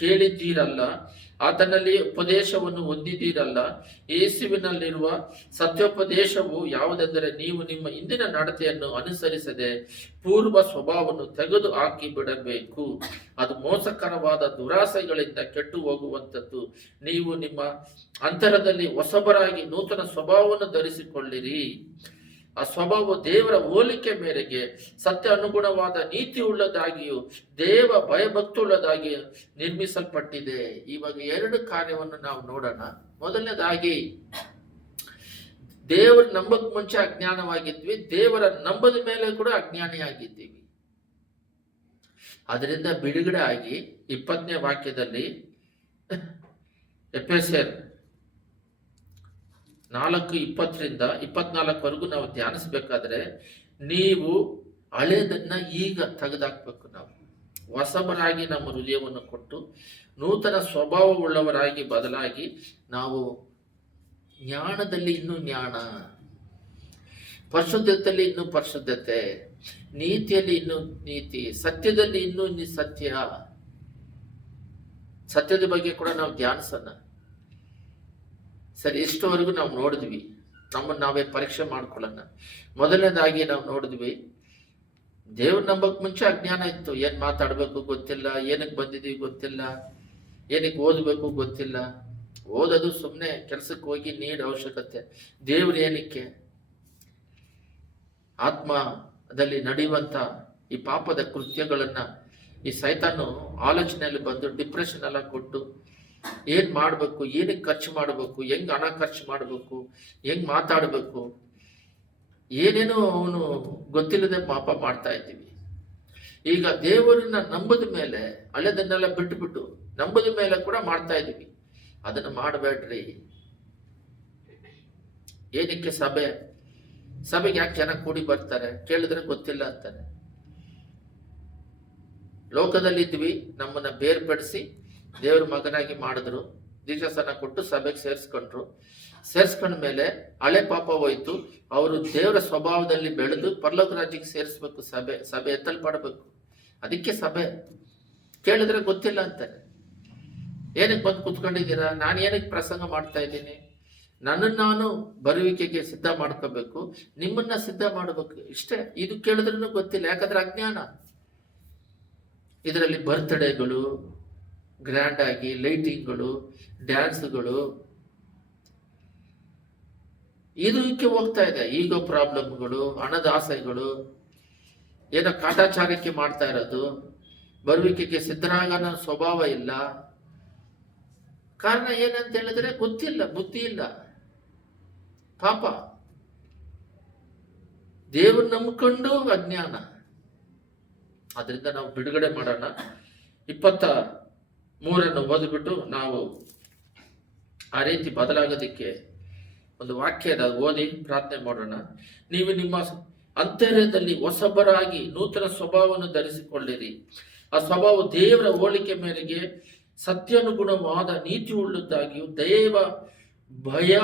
ಕೇಳಿದ್ದೀರಲ್ಲ, ಆತನಲ್ಲಿ ಉಪದೇಶವನ್ನು ಹೊಂದಿದ್ದೀರಲ್ಲ. ಯೇಸುವಿನಲ್ಲಿರುವ ಸತ್ಯೋಪದೇಶವು ಯಾವುದೆಂದರೆ, ನೀವು ನಿಮ್ಮ ಇಂದಿನ ನಡತೆಯನ್ನು ಅನುಸರಿಸದೆ ಪೂರ್ವ ಸ್ವಭಾವವನ್ನು ತೆಗೆದು ಹಾಕಿ ಬಿಡಬೇಕು. ಅದು ಮೋಸಕರವಾದ ದುರಾಸೆಗಳಿಂದ ಕೆಟ್ಟು ಹೋಗುವಂಥದ್ದು. ನೀವು ನಿಮ್ಮ ಅಂತರದಲ್ಲಿ ಹೊಸಬರಾಗಿ ನೂತನ ಸ್ವಭಾವವನ್ನು ಧರಿಸಿಕೊಳ್ಳಿರಿ. ಆ ಸ್ವಭಾವ ದೇವರ ಹೋಲಿಕೆ ಮೇರೆಗೆ ಸತ್ಯ ಅನುಗುಣವಾದ ನೀತಿ ಉಳ್ಳದಾಗಿಯೂ ದೇವ ಭಯಭಕ್ತುಳ್ಳದಾಗಿಯೂ ನಿರ್ಮಿಸಲ್ಪಟ್ಟಿದೆ. ಇವಾಗ 2 ಕಾರ್ಯವನ್ನು ನಾವು ನೋಡೋಣ. ಮೊದಲನೇದಾಗಿ, ದೇವರ ನಂಬಕ್ ಮುಂಚೆ ಅಜ್ಞಾನವಾಗಿದ್ವಿ, ದೇವರ ನಂಬದ ಮೇಲೆ ಕೂಡ ಅಜ್ಞಾನಿಯಾಗಿದ್ದೀವಿ. ಅದರಿಂದ ಬಿಡುಗಡೆ ಆಗಿ 20ನೇ ವಾಕ್ಯದಲ್ಲಿ ಎಫೆಸರ್ 4:20-24 ನಾವು ಧ್ಯಾನಿಸಬೇಕಾದ್ರೆ, ನೀವು ಹಳೇದನ್ನ ಈಗ ತೆಗೆದಾಕ್ಬೇಕು. ನಾವು ಹೊಸಬರಾಗಿ ನಮ್ಮ ಹೃದಯವನ್ನು ಕೊಟ್ಟು ನೂತನ ಸ್ವಭಾವವುಳ್ಳವರಾಗಿ ಬದಲಾಗಿ, ನಾವು ಜ್ಞಾನದಲ್ಲಿ ಇನ್ನೂ ಜ್ಞಾನ, ಪರಿಶುದ್ಧತೆಯಲ್ಲಿ ಇನ್ನೂ ಪರಿಶುದ್ಧತೆ, ನೀತಿಯಲ್ಲಿ ಇನ್ನೂ ನೀತಿ, ಸತ್ಯದಲ್ಲಿ ಇನ್ನೂ ಸತ್ಯದ ಬಗ್ಗೆ ಕೂಡ ನಾವು ಧ್ಯಾನಿಸೋಣ. ಸರಿ, ಇಷ್ಟವರೆಗೂ ನಾವು ನೋಡಿದ್ವಿ. ನಮ್ಮನ್ನು ನಾವೇ ಪರೀಕ್ಷೆ ಮಾಡ್ಕೊಳ್ಳೋಣ. ಮೊದಲನೇದಾಗಿ ನಾವು ನೋಡಿದ್ವಿ, ದೇವ್ರ ನಂಬಕ್ ಮುಂಚೆ ಅಜ್ಞಾನ ಇತ್ತು. ಏನ್ ಮಾತಾಡ್ಬೇಕು ಗೊತ್ತಿಲ್ಲ, ಏನಕ್ಕೆ ಬಂದಿದೀವಿ ಗೊತ್ತಿಲ್ಲ, ಏನಕ್ಕೆ ಓದಬೇಕು ಗೊತ್ತಿಲ್ಲ. ಓದೋದು ಸುಮ್ಮನೆ ಕೆಲಸಕ್ಕೆ ಹೋಗಿ ನೀಡ್ ಅವಶ್ಯಕತೆ. ದೇವ್ರ ಏನಕ್ಕೆ? ಆತ್ಮದಲ್ಲಿ ನಡೆಯುವಂತ ಈ ಪಾಪದ ಕೃತ್ಯಗಳನ್ನ ಈ ಸೈತಾನು ಆಲೋಚನೆಯಲ್ಲಿ ಬಂದು ಡಿಪ್ರೆಷನ್ ಎಲ್ಲ ಕೊಟ್ಟು, ಏನ್ ಮಾಡಬೇಕು, ಏನಕ್ಕೆ ಖರ್ಚು ಮಾಡಬೇಕು, ಹೆಂಗ್ ಹಣ ಖರ್ಚು ಮಾಡಬೇಕು, ಹೆಂಗ್ ಮಾತಾಡಬೇಕು, ಏನೇನೋ ಅವನು ಗೊತ್ತಿಲ್ಲದೆ ಪಾಪ ಮಾಡ್ತಾ ಇದ್ದೀವಿ. ಈಗ ದೇವರನ್ನ ನಂಬದ ಮೇಲೆ ಹಳೆದನ್ನೆಲ್ಲ ಬಿಟ್ಟು ನಂಬದ ಮೇಲೆ ಕೂಡ ಮಾಡ್ತಾ ಇದ್ದೀವಿ. ಅದನ್ನು ಮಾಡಬೇಡ್ರಿ. ಏನಕ್ಕೆ ಸಭೆಗೆ ಯಾಕೆ ಜನ ಕೂಡಿ ಬರ್ತಾರೆ? ಕೇಳಿದ್ರೆ ಗೊತ್ತಿಲ್ಲ ಅಂತಾರೆ. ಲೋಕದಲ್ಲಿ ಇದ್ವಿ, ನಮ್ಮನ್ನ ಬೇರ್ಪಡಿಸಿ ದೇವ್ರ ಮಗನಾಗಿ ಮಾಡಿದ್ರು, ದೀಕ್ಷಾಸನ ಕೊಟ್ಟು ಸಭೆಗೆ ಸೇರಿಸ್ಕೊಂಡ ಮೇಲೆ ಹಳೆ ಪಾಪ ಹೋಯ್ತು. ಅವರು ದೇವರ ಸ್ವಭಾವದಲ್ಲಿ ಬೆಳೆದು ಪರಲೋಕ ರಾಜ್ಯಕ್ಕೆ ಸೇರಿಸ್ಬೇಕು. ಸಭೆ ಎತ್ತಲ್ಪಡಬೇಕು. ಅದಕ್ಕೆ ಸಭೆ. ಕೇಳಿದ್ರೆ ಗೊತ್ತಿಲ್ಲ ಅಂತಾರೆ. ಏನಕ್ಕೆ ಬಂದು ಕೂತ್ಕೊಂಡಿದ್ದೀರಾ? ನಾನು ಏನಕ್ಕೆ ಪ್ರಸಂಗ ಮಾಡ್ತಾ ಇದ್ದೀನಿ? ನನ್ನನ್ನು ನಾನು ಬರುವಿಕೆಗೆ ಸಿದ್ಧ ಮಾಡ್ಕೋಬೇಕು, ನಿಮ್ಮನ್ನ ಸಿದ್ಧ ಮಾಡಬೇಕು, ಇಷ್ಟೇ. ಇದು ಕೇಳಿದ್ರೂ ಗೊತ್ತಿಲ್ಲ, ಯಾಕಂದ್ರೆ ಅಜ್ಞಾನ. ಇದರಲ್ಲಿ ಬರ್ತ್ಡೇಗಳು, ಗ್ರ್ಯಾಂಡ್ ಆಗಿ ಲೈಟಿಂಗ್ಗಳು, ಡ್ಯಾನ್ಸ್ಗಳು, ಇದಕ್ಕೆ ಹೋಗ್ತಾ ಇದೆ. ಈಗೋ ಪ್ರಾಬ್ಲಮ್ಗಳು, ಹಣದ ಆಸೆಗಳು, ಏನೋ ಕಾಟಾಚಾರಕ್ಕೆ ಮಾಡ್ತಾ ಇರೋದು, ಬರುವಿಕೆಗೆ ಸಿದ್ಧರಾಗೋ ಸ್ವಭಾವ ಇಲ್ಲ. ಕಾರಣ ಏನಂತ ಹೇಳಿದ್ರೆ ಗೊತ್ತಿಲ್ಲ, ಬುದ್ಧಿ ಇಲ್ಲ, ಪಾಪ. ದೇವ್ರ ನಂಬಿಕೊಂಡು ಅಜ್ಞಾನ. ಅದರಿಂದ ನಾವು ಬಿಡುಗಡೆ ಮಾಡೋಣ. 23 ಓದ್ಬಿಟ್ಟು ನಾವು ಆ ರೀತಿ ಬದಲಾಗೋದಿಕ್ಕೆ ಒಂದು ವಾಕ್ಯದ ಓದಿ ಪ್ರಾರ್ಥನೆ ಮಾಡೋಣ. ನೀವು ನಿಮ್ಮ ಅಂತರ್ಯದಲ್ಲಿ ಹೊಸಬರಾಗಿ ನೂತನ ಸ್ವಭಾವವನ್ನು ಧರಿಸಿಕೊಳ್ಳಿರಿ. ಆ ಸ್ವಭಾವ ದೇವರ ಹೋಲಿಕೆ ಮೇರೆಗೆ ಸತ್ಯಾನುಗುಣವಾದ ನೀತಿ ಉಳ್ಳದ್ದಾಗಿಯೂ ದೈವ ಭಯ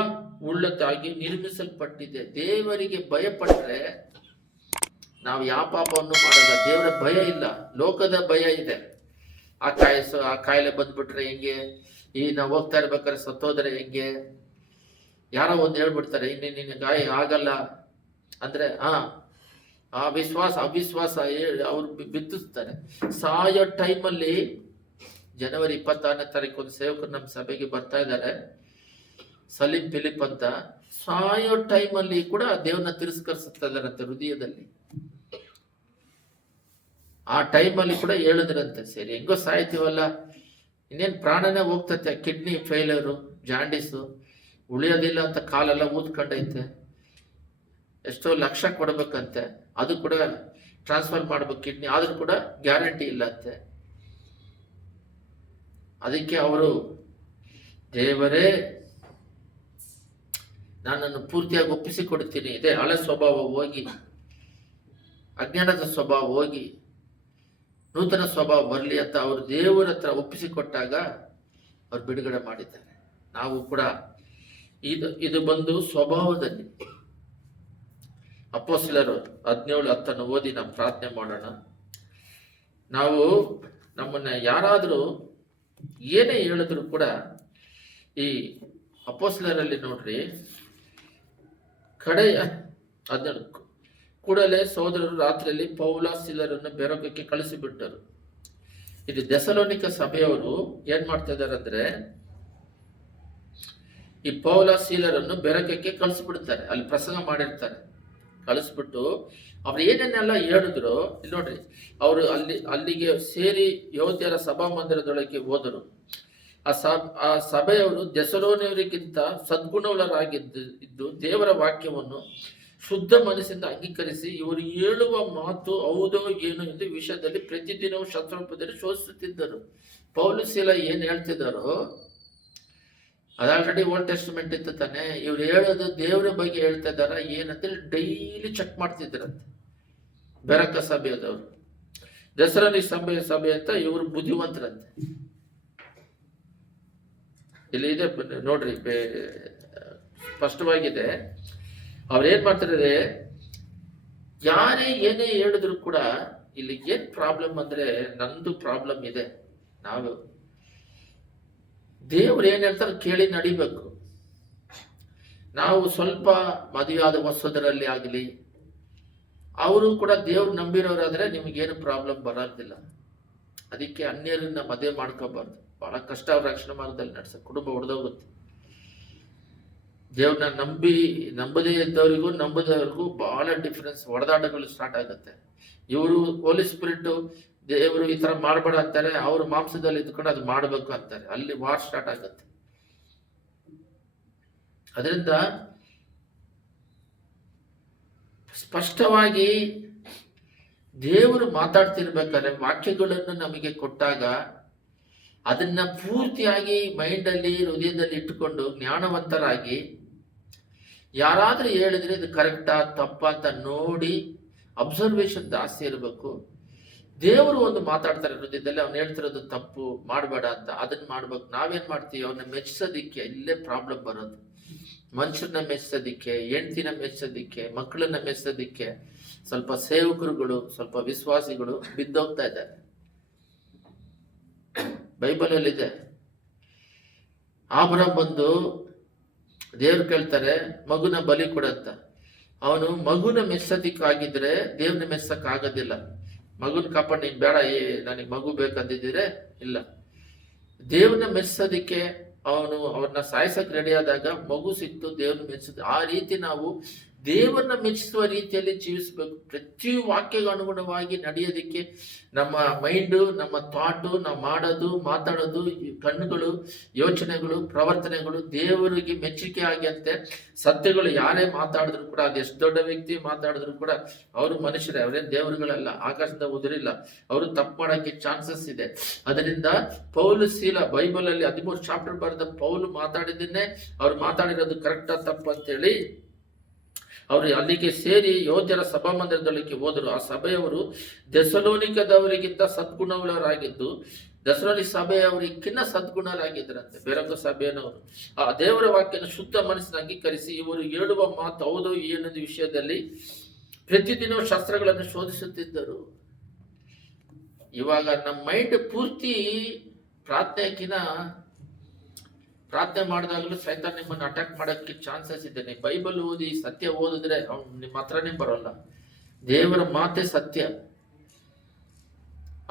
ಉಳ್ಳದ್ದಾಗಿ ನಿರ್ಮಿಸಲ್ಪಟ್ಟಿದೆ. ದೇವರಿಗೆ ಭಯಪಟ್ಟರೆ ನಾವು ಯಾವ ಪಾಪವನ್ನು ಮಾಡಲ್ಲ. ದೇವರ ಭಯ ಇಲ್ಲ, ಲೋಕದ ಭಯ ಇದೆ. ಆ ಕಾಯಿಲೆ ಬಂದ್ಬಿಟ್ರೆ ಹೆಂಗೆ, ಈ ನಾವು ಹೋಗ್ತಾ ಇರ್ಬೇಕಾದ್ರೆ ಸತ್ತೋದ್ರೆ ಹೆಂಗೆ, ಯಾರೋ ಒಂದು ಹೇಳ್ಬಿಡ್ತಾರೆ ನಿನ್ನ ಗಾಯ ಆಗಲ್ಲ ಅಂದ್ರೆ ಆ ಅವಿಶ್ವಾಸ ಅವ್ರು ಬಿತ್ತಿಸ್ತಾರೆ. ಸಾಯೋ ಟೈಮಲ್ಲಿ ಜನವರಿ 26ನೇ ತಾರೀಕು ಒಂದು ಸೇವಕರು ನಮ್ಮ ಸಭೆಗೆ ಬರ್ತಾ ಇದ್ದಾರೆ, ಸಲೀಂ ಫಿಲಿಪ್ ಅಂತ. ಸಾಯೋ ಟೈಮಲ್ಲಿ ಕೂಡ ದೇವ್ರನ್ನ ತಿರಸ್ಕರಿಸ್ತಾ ಇದಾರಂತೆ ಹೃದಯದಲ್ಲಿ. ಆ ಟೈಮಲ್ಲಿ ಕೂಡ ಹೇಳಿದ್ರಂತೆ, ಸರಿ ಹೆಂಗೋ ಸಾಯ್ತೀವಲ್ಲ, ಇನ್ನೇನು ಪ್ರಾಣನೇ ಹೋಗ್ತೈತೆ, ಕಿಡ್ನಿ ಫೇಲ್ಯೂರು, ಜಾಂಡೀಸು, ಉಳಿಯೋದಿಲ್ಲ ಅಂತ ಕಾಲೆಲ್ಲ ಊದ್ಕೊಂಡೈತೆ, ಎಷ್ಟೋ ಲಕ್ಷ ಕೊಡ್ಬೇಕಂತೆ, ಅದು ಕೂಡ ಟ್ರಾನ್ಸ್ಫರ್ ಮಾಡ್ಬೇಕು ಕಿಡ್ನಿ, ಆದ್ರೂ ಕೂಡ ಗ್ಯಾರಂಟಿ ಇಲ್ಲ ಅಂತೆ. ಅದಕ್ಕೆ ಅವರು, ದೇವರೇ ನನ್ನನ್ನು ಪೂರ್ತಿಯಾಗಿ ಒಪ್ಪಿಸಿಕೊಡ್ತೀನಿ, ಇದೇ ಹಳೆ ಸ್ವಭಾವ ಹೋಗಿ, ಅಜ್ಞಾನದ ಸ್ವಭಾವ ಹೋಗಿ ನೂತನ ಸ್ವಭಾವ ಬರಲಿ ಅಂತ ಅವರು ದೇವರ ಹತ್ರ ಒಪ್ಪಿಸಿಕೊಟ್ಟಾಗ ಅವ್ರು ಬಿಡುಗಡೆ ಮಾಡಿದ್ದಾರೆ. ನಾವು ಕೂಡ ಇದು ಬಂದು ಸ್ವಭಾವದಲ್ಲಿ. ಅಪೊಸ್ತಲರು 17:10 ಓದಿ ನಾವು ಪ್ರಾರ್ಥನೆ ಮಾಡೋಣ. ನಾವು ನಮ್ಮನ್ನ ಯಾರಾದರೂ ಏನೇ ಹೇಳಿದ್ರು ಕೂಡ ಈ ಅಪೊಸ್ತಲರಲ್ಲಿ ನೋಡ್ರಿ, ಕಡೆಯ 14 ಕೂಡಲೇ ಸಹೋದರರು ರಾತ್ರಿಯಲ್ಲಿ ಪೌಲ ಸೀಲರನ್ನು ಬೆರಕಕ್ಕೆ ಕಳಿಸಿಬಿಟ್ಟರು. ಇದು ಥೆಸಲೋನಿಕ ಸಭೆಯವರು ಏನ್ ಮಾಡ್ತಾ ಇದ್ದಾರೆ ಅಂದ್ರೆ, ಈ ಪೌಲ ಸೀಲರನ್ನು ಬೆರಕಕ್ಕೆ ಕಳಿಸ್ಬಿಡ್ತಾರೆ. ಅಲ್ಲಿ ಪ್ರಸಂಗ ಮಾಡಿರ್ತಾರೆ, ಕಳಿಸ್ಬಿಟ್ಟು ಅವ್ರು ಏನೇನೆಲ್ಲ ಹೇಳಿದ್ರು ಇಲ್ಲಿ ನೋಡ್ರಿ. ಅವರು ಅಲ್ಲಿಗೆ ಸೇರಿ ಯೆಹೂದ್ಯರ ಸಭಾ ಮಂದಿರದೊಳಗೆ ಹೋದರು. ಆ ಸಭೆಯವರು ಥೆಸಲೋನಿಯವರಿಗಿಂತ ಸದ್ಗುಣವುಳ್ಳರಾಗಿದ್ದು ದೇವರ ವಾಕ್ಯವನ್ನು ಶುದ್ಧ ಮನಸ್ಸಿಂದ ಅಂಗೀಕರಿಸಿ ಇವರು ಹೇಳುವ ಮಾತು ಹೌದೋ ಏನೋ ಎಂದು ವಿಷಯದಲ್ಲಿ ಪ್ರತಿದಿನವೂ ಶತ್ರುಪದಲ್ಲಿ ಶೋಧಿಸುತ್ತಿದ್ದರು. ಪೌಲ ಸೀಲ ಏನ್ ಹೇಳ್ತಿದ್ದಾರೋ ಅದು ಆಲ್ರೆಡಿ ಓಲ್ಡ್ ಟೆಸ್ಟಿಮೆಂಟ್ ಇತ್ತು ತಾನೆ. ಇವ್ರು ಹೇಳೋದು ದೇವರ ಬಗ್ಗೆ ಹೇಳ್ತಾ ಇದ್ದಾರ ಏನಂತೇಳಿ ಡೈಲಿ ಚೆಕ್ ಮಾಡ್ತಿದ್ರಂತೆ ಬೆರಕ ಸಭೆಯದವರು. ದಸರಾನಿ ಸಭೆ ಅಂತ ಇವರು ಬುದ್ಧಿವಂತರಂತೆ. ಇಲ್ಲಿ ಇದೆ ನೋಡ್ರಿ, ಸ್ಪಷ್ಟವಾಗಿದೆ. ಅವ್ರೇನ್ ಮಾಡ್ತಾರೆ, ಯಾರೇ ಏನೇ ಹೇಳಿದ್ರು ಕೂಡ ಇಲ್ಲಿ ಏನ್ ಪ್ರಾಬ್ಲಮ್ ಅಂದ್ರೆ, ನಂದು ಪ್ರಾಬ್ಲಮ್ ಇದೆ. ನಾವು ದೇವ್ರು ಏನ್ ಹೇಳ್ತಾರೆ ಕೇಳಿ ನಡಿಬೇಕು. ನಾವು ಸ್ವಲ್ಪ ಮದುವೆ ಆದ ಹೊಸದರಲ್ಲಿ ಆಗಲಿ, ಅವರು ಕೂಡ ದೇವ್ರು ನಂಬಿರೋರಾದ್ರೆ ನಿಮಗೇನು ಪ್ರಾಬ್ಲಮ್ ಬರೋದಿಲ್ಲ. ಅದಕ್ಕೆ ಅನ್ಯರನ್ನ ಮದುವೆ ಮಾಡ್ಕೋಬಾರ್ದು. ಬಹಳ ಕಷ್ಟ ಅವ್ರ ರಕ್ಷಣಾ ಮಾರ್ಗದಲ್ಲಿ ನಡೆಸ, ಕುಟುಂಬ ಹೊಡೆದೋಗುತ್ತೆ. ದೇವ್ರನ್ನ ನಂಬದೇ ಇದ್ದವರಿಗೂ ನಂಬದವರಿಗೂ ಬಹಳ ಡಿಫ್ರೆನ್ಸ್, ಹೊಡೆದಾಟಗಳು ಸ್ಟಾರ್ಟ್ ಆಗುತ್ತೆ. ಇವರು ಹೋಲಿ ಸ್ಪಿರಿಟ್ ದೇವರು ಈ ತರ ಮಾಡಬೇಡ ಅಂತಾರೆ, ಅವ್ರು ಮಾಂಸದಲ್ಲಿ ಇದ್ಕೊಂಡು ಅದು ಮಾಡಬೇಕು ಅಂತಾರೆ, ಅಲ್ಲಿ ವಾರ್ ಸ್ಟಾರ್ಟ್ ಆಗುತ್ತೆ. ಅದರಿಂದ ಸ್ಪಷ್ಟವಾಗಿ ದೇವರು ಮಾತಾಡ್ತಿರ್ಬೇಕಾದ್ರೆ ವಾಕ್ಯಗಳನ್ನು ನಮಗೆ ಕೊಟ್ಟಾಗ ಅದನ್ನ ಪೂರ್ತಿಯಾಗಿ ಮೈಂಡಲ್ಲಿ ಹೃದಯದಲ್ಲಿ ಇಟ್ಟುಕೊಂಡು ಜ್ಞಾನವಂತರಾಗಿ ಯಾರಾದ್ರೂ ಹೇಳಿದ್ರೆ ಇದು ಕರೆಕ್ಟಾ ತಪ್ಪಾ ಅಂತ ನೋಡಿ ಅಬ್ಸರ್ವೇಷನ್ ಜಾಸ್ತಿ ಇರಬೇಕು. ದೇವರು ಒಂದು ಮಾತಾಡ್ತಾರೆ ಹೃದಯದಲ್ಲಿ, ಅವ್ನು ಹೇಳ್ತಿರೋದು ತಪ್ಪು ಮಾಡಬೇಡ ಅಂತ, ಅದನ್ನ ಮಾಡ್ಬೇಕು. ನಾವೇನ್ ಮಾಡ್ತೀವಿ, ಅವನ್ನ ಮೆಚ್ಚಿಸೋದಿಕ್ಕೆ ಇಲ್ಲೇ ಪ್ರಾಬ್ಲಮ್ ಬರೋದು. ಮನುಷ್ಯರನ್ನ ಮೆಚ್ಚಿಸೋದಿಕ್ಕೆ, ಹೆಂಡತಿನ ಮೆಚ್ಚಿಸೋದಿಕ್ಕೆ, ಮಕ್ಕಳನ್ನ ಮೆಚ್ಚಿಸೋದಿಕ್ಕೆ ಸ್ವಲ್ಪ ಸೇವಕರುಗಳು, ಸ್ವಲ್ಪ ವಿಶ್ವಾಸಿಗಳು ಬಿದ್ದೋಗ್ತಾ ಇದ್ದಾರೆ. ಬೈಬಲಲ್ಲಿ ಇದೆ, ಆಬ್ರಹಾಮ್ ಬಂದು ದೇವ್ರು ಕೇಳ್ತಾರೆ ಮಗುನ ಬಲಿ ಕೊಡಂತ. ಅವನು ಮಗುನ ಮೆಚ್ಚೋದಿಕ್ಕಾಗಿದ್ರೆ ದೇವ್ರನ್ನ ಮೆಚ್ಚಕ್ ಆಗೋದಿಲ್ಲ. ಮಗುನ ಕಾಪಾಡಿ ನೀನ್ ಬೇಡ, ನನಗೆ ಮಗು ಬೇಕಂದಿದ್ರೆ ಇಲ್ಲ. ದೇವ್ರನ್ನ ಮೆಚ್ಚೋದಿಕ್ಕೆ ಅವ್ರನ್ನ ಸಾಯಿಸಕ್ ರೆಡಿ ಆದಾಗ ಮಗು ಸಿಕ್ತು, ದೇವ್ರನ್ನ ಮೆಚ್ಚಿದ. ಆ ರೀತಿ ನಾವು ದೇವರನ್ನ ಮೆಚ್ಚಿಸುವ ರೀತಿಯಲ್ಲಿ ಜೀವಿಸಬೇಕು. ಪ್ರತಿ ವಾಕ್ಯಕ್ಕೆ ಅನುಗುಣವಾಗಿ ನಡೆಯೋದಕ್ಕೆ ನಮ್ಮ ಮೈಂಡು, ನಮ್ಮ ಥಾಟು, ನಾವು ಮಾಡೋದು, ಮಾತಾಡೋದು, ಕಣ್ಣುಗಳು, ಯೋಚನೆಗಳು, ಪ್ರವರ್ತನೆಗಳು ದೇವರಿಗೆ ಮೆಚ್ಚುಗೆ ಆಗಿಂತೆ ಸತ್ಯಗಳು. ಯಾರೇ ಮಾತಾಡಿದ್ರು ಕೂಡ, ಅದು ಎಷ್ಟು ದೊಡ್ಡ ವ್ಯಕ್ತಿ ಮಾತಾಡಿದ್ರು ಕೂಡ ಅವರು ಮನುಷ್ಯರೇ, ಅವರೇನು ದೇವರುಗಳಲ್ಲ, ಆಕಾಶದ ಉದುರಿಲ್ಲ, ಅವರು ತಪ್ಪು ಮಾಡೋಕ್ಕೆ ಚಾನ್ಸಸ್ ಇದೆ. ಅದರಿಂದ ಪೌಲು ಸೀಲ ಬೈಬಲಲ್ಲಿ 13 ಚಾಪ್ಟರ್ ಬರೆದ ಪೌಲು ಮಾತಾಡಿದ್ದನ್ನೇ ಅವ್ರು ಮಾತಾಡಿರೋದು ಕರೆಕ್ಟಾ ತಪ್ಪು ಅಂತೇಳಿ ಅವರು ಅಲ್ಲಿಗೆ ಸೇರಿ ಯೋಧರ ಸಭಾಮಂದಿರದೊಳಗೆ ಹೋದರು. ಆ ಸಭೆಯವರು ಥೆಸಲೋನಿಕದವರಿಗಿಂತ ಸದ್ಗುಣಗಳರಾಗಿದ್ದು, ಥೆಸಲೋನಿಕ ಸಭೆಯವರಿಗಿನ್ನ ಸದ್ಗುಣರಾಗಿದ್ದರಂತೆ. ಬೇರೊಂದು ಸಭೆಯವರು ಆ ದೇವರ ವಾಕ್ಯನ ಶುದ್ಧ ಮನಸ್ಸಿನ ಅಂಗೀಕರಿಸಿ ಇವರು ಹೇಳುವ ಮಾತು ಹೌದು ಏನೊಂದು ವಿಷಯದಲ್ಲಿ ಪ್ರತಿದಿನ ಶಾಸ್ತ್ರಗಳನ್ನು ಶೋಧಿಸುತ್ತಿದ್ದರು. ಇವಾಗ ನಮ್ಮ ಮೈಂಡ್ ಪೂರ್ತಿ ಪ್ರಾರ್ಥನೆ ಮಾಡಿದಾಗಲೂ ಸೈತಾನ ನಿಮ್ಮನ್ನು ಅಟ್ಯಾಕ್ ಮಾಡೋಕ್ಕೆ ಚಾನ್ಸಸ್ ಇದೆ. ನೀವು ಬೈಬಲ್ ಓದಿ ಸತ್ಯ ಓದಿದ್ರೆ ಅವ್ನು ನಿಮ್ಮ ಹತ್ರನೇ ಬರೋಲ್ಲ. ದೇವರ ಮಾತೆ ಸತ್ಯ.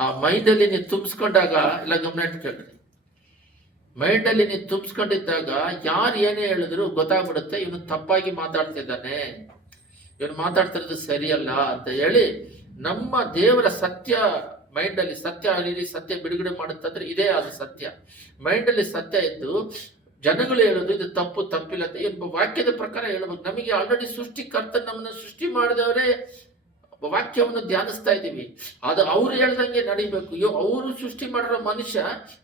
ಆ ಮೈಂಡಲ್ಲಿ ನೀವು ತುಂಬಿಸ್ಕೊಂಡಾಗ ಎಲ್ಲ ಗಮನ ಇಟ್ಕೊಳ್ರಿ. ಮೈಂಡಲ್ಲಿ ನೀವು ತುಂಬಿಸ್ಕೊಂಡಿದ್ದಾಗ ಯಾರು ಏನೇ ಹೇಳಿದ್ರು ಗೊತ್ತಾಗ್ಬಿಡುತ್ತೆ, ಇವನು ತಪ್ಪಾಗಿ ಮಾತಾಡ್ತಿದ್ದಾನೆ, ಇವನು ಮಾತಾಡ್ತಿರೋದು ಸರಿಯಲ್ಲ ಅಂತ ಹೇಳಿ ನಮ್ಮ ದೇವರ ಸತ್ಯ ಮೈಂಡಲ್ಲಿ ಸತ್ಯ ಅಲ್ಲಿರಿ, ಸತ್ಯ ಬಿಡುಗಡೆ ಮಾಡುತ್ತಂದ್ರೆ ಇದೇ ಅದು ಸತ್ಯ. ಮೈಂಡಲ್ಲಿ ಸತ್ಯ ಇದ್ದು ಜನಗಳು ಹೇಳೋದು ಇದು ತಪ್ಪು ತಪ್ಪಿಲ್ಲ ಅಂತ ಏನು ವಾಕ್ಯದ ಪ್ರಕಾರ ಹೇಳ್ಬೇಕು. ನಮಗೆ ಆಲ್ರೆಡಿ ಸೃಷ್ಟಿಕರ್ತ ನಮ್ಮನ್ನು ಸೃಷ್ಟಿ ಮಾಡಿದವರೇ ವಾಕ್ಯವನ್ನು ಧ್ಯಾನಿಸ್ತಾ ಇದ್ದೀವಿ. ಅದು ಅವ್ರು ಹೇಳ್ದಂಗೆ ನಡಿಬೇಕು. ಅವರು ಸೃಷ್ಟಿ ಮಾಡಿರೋ ಮನುಷ್ಯ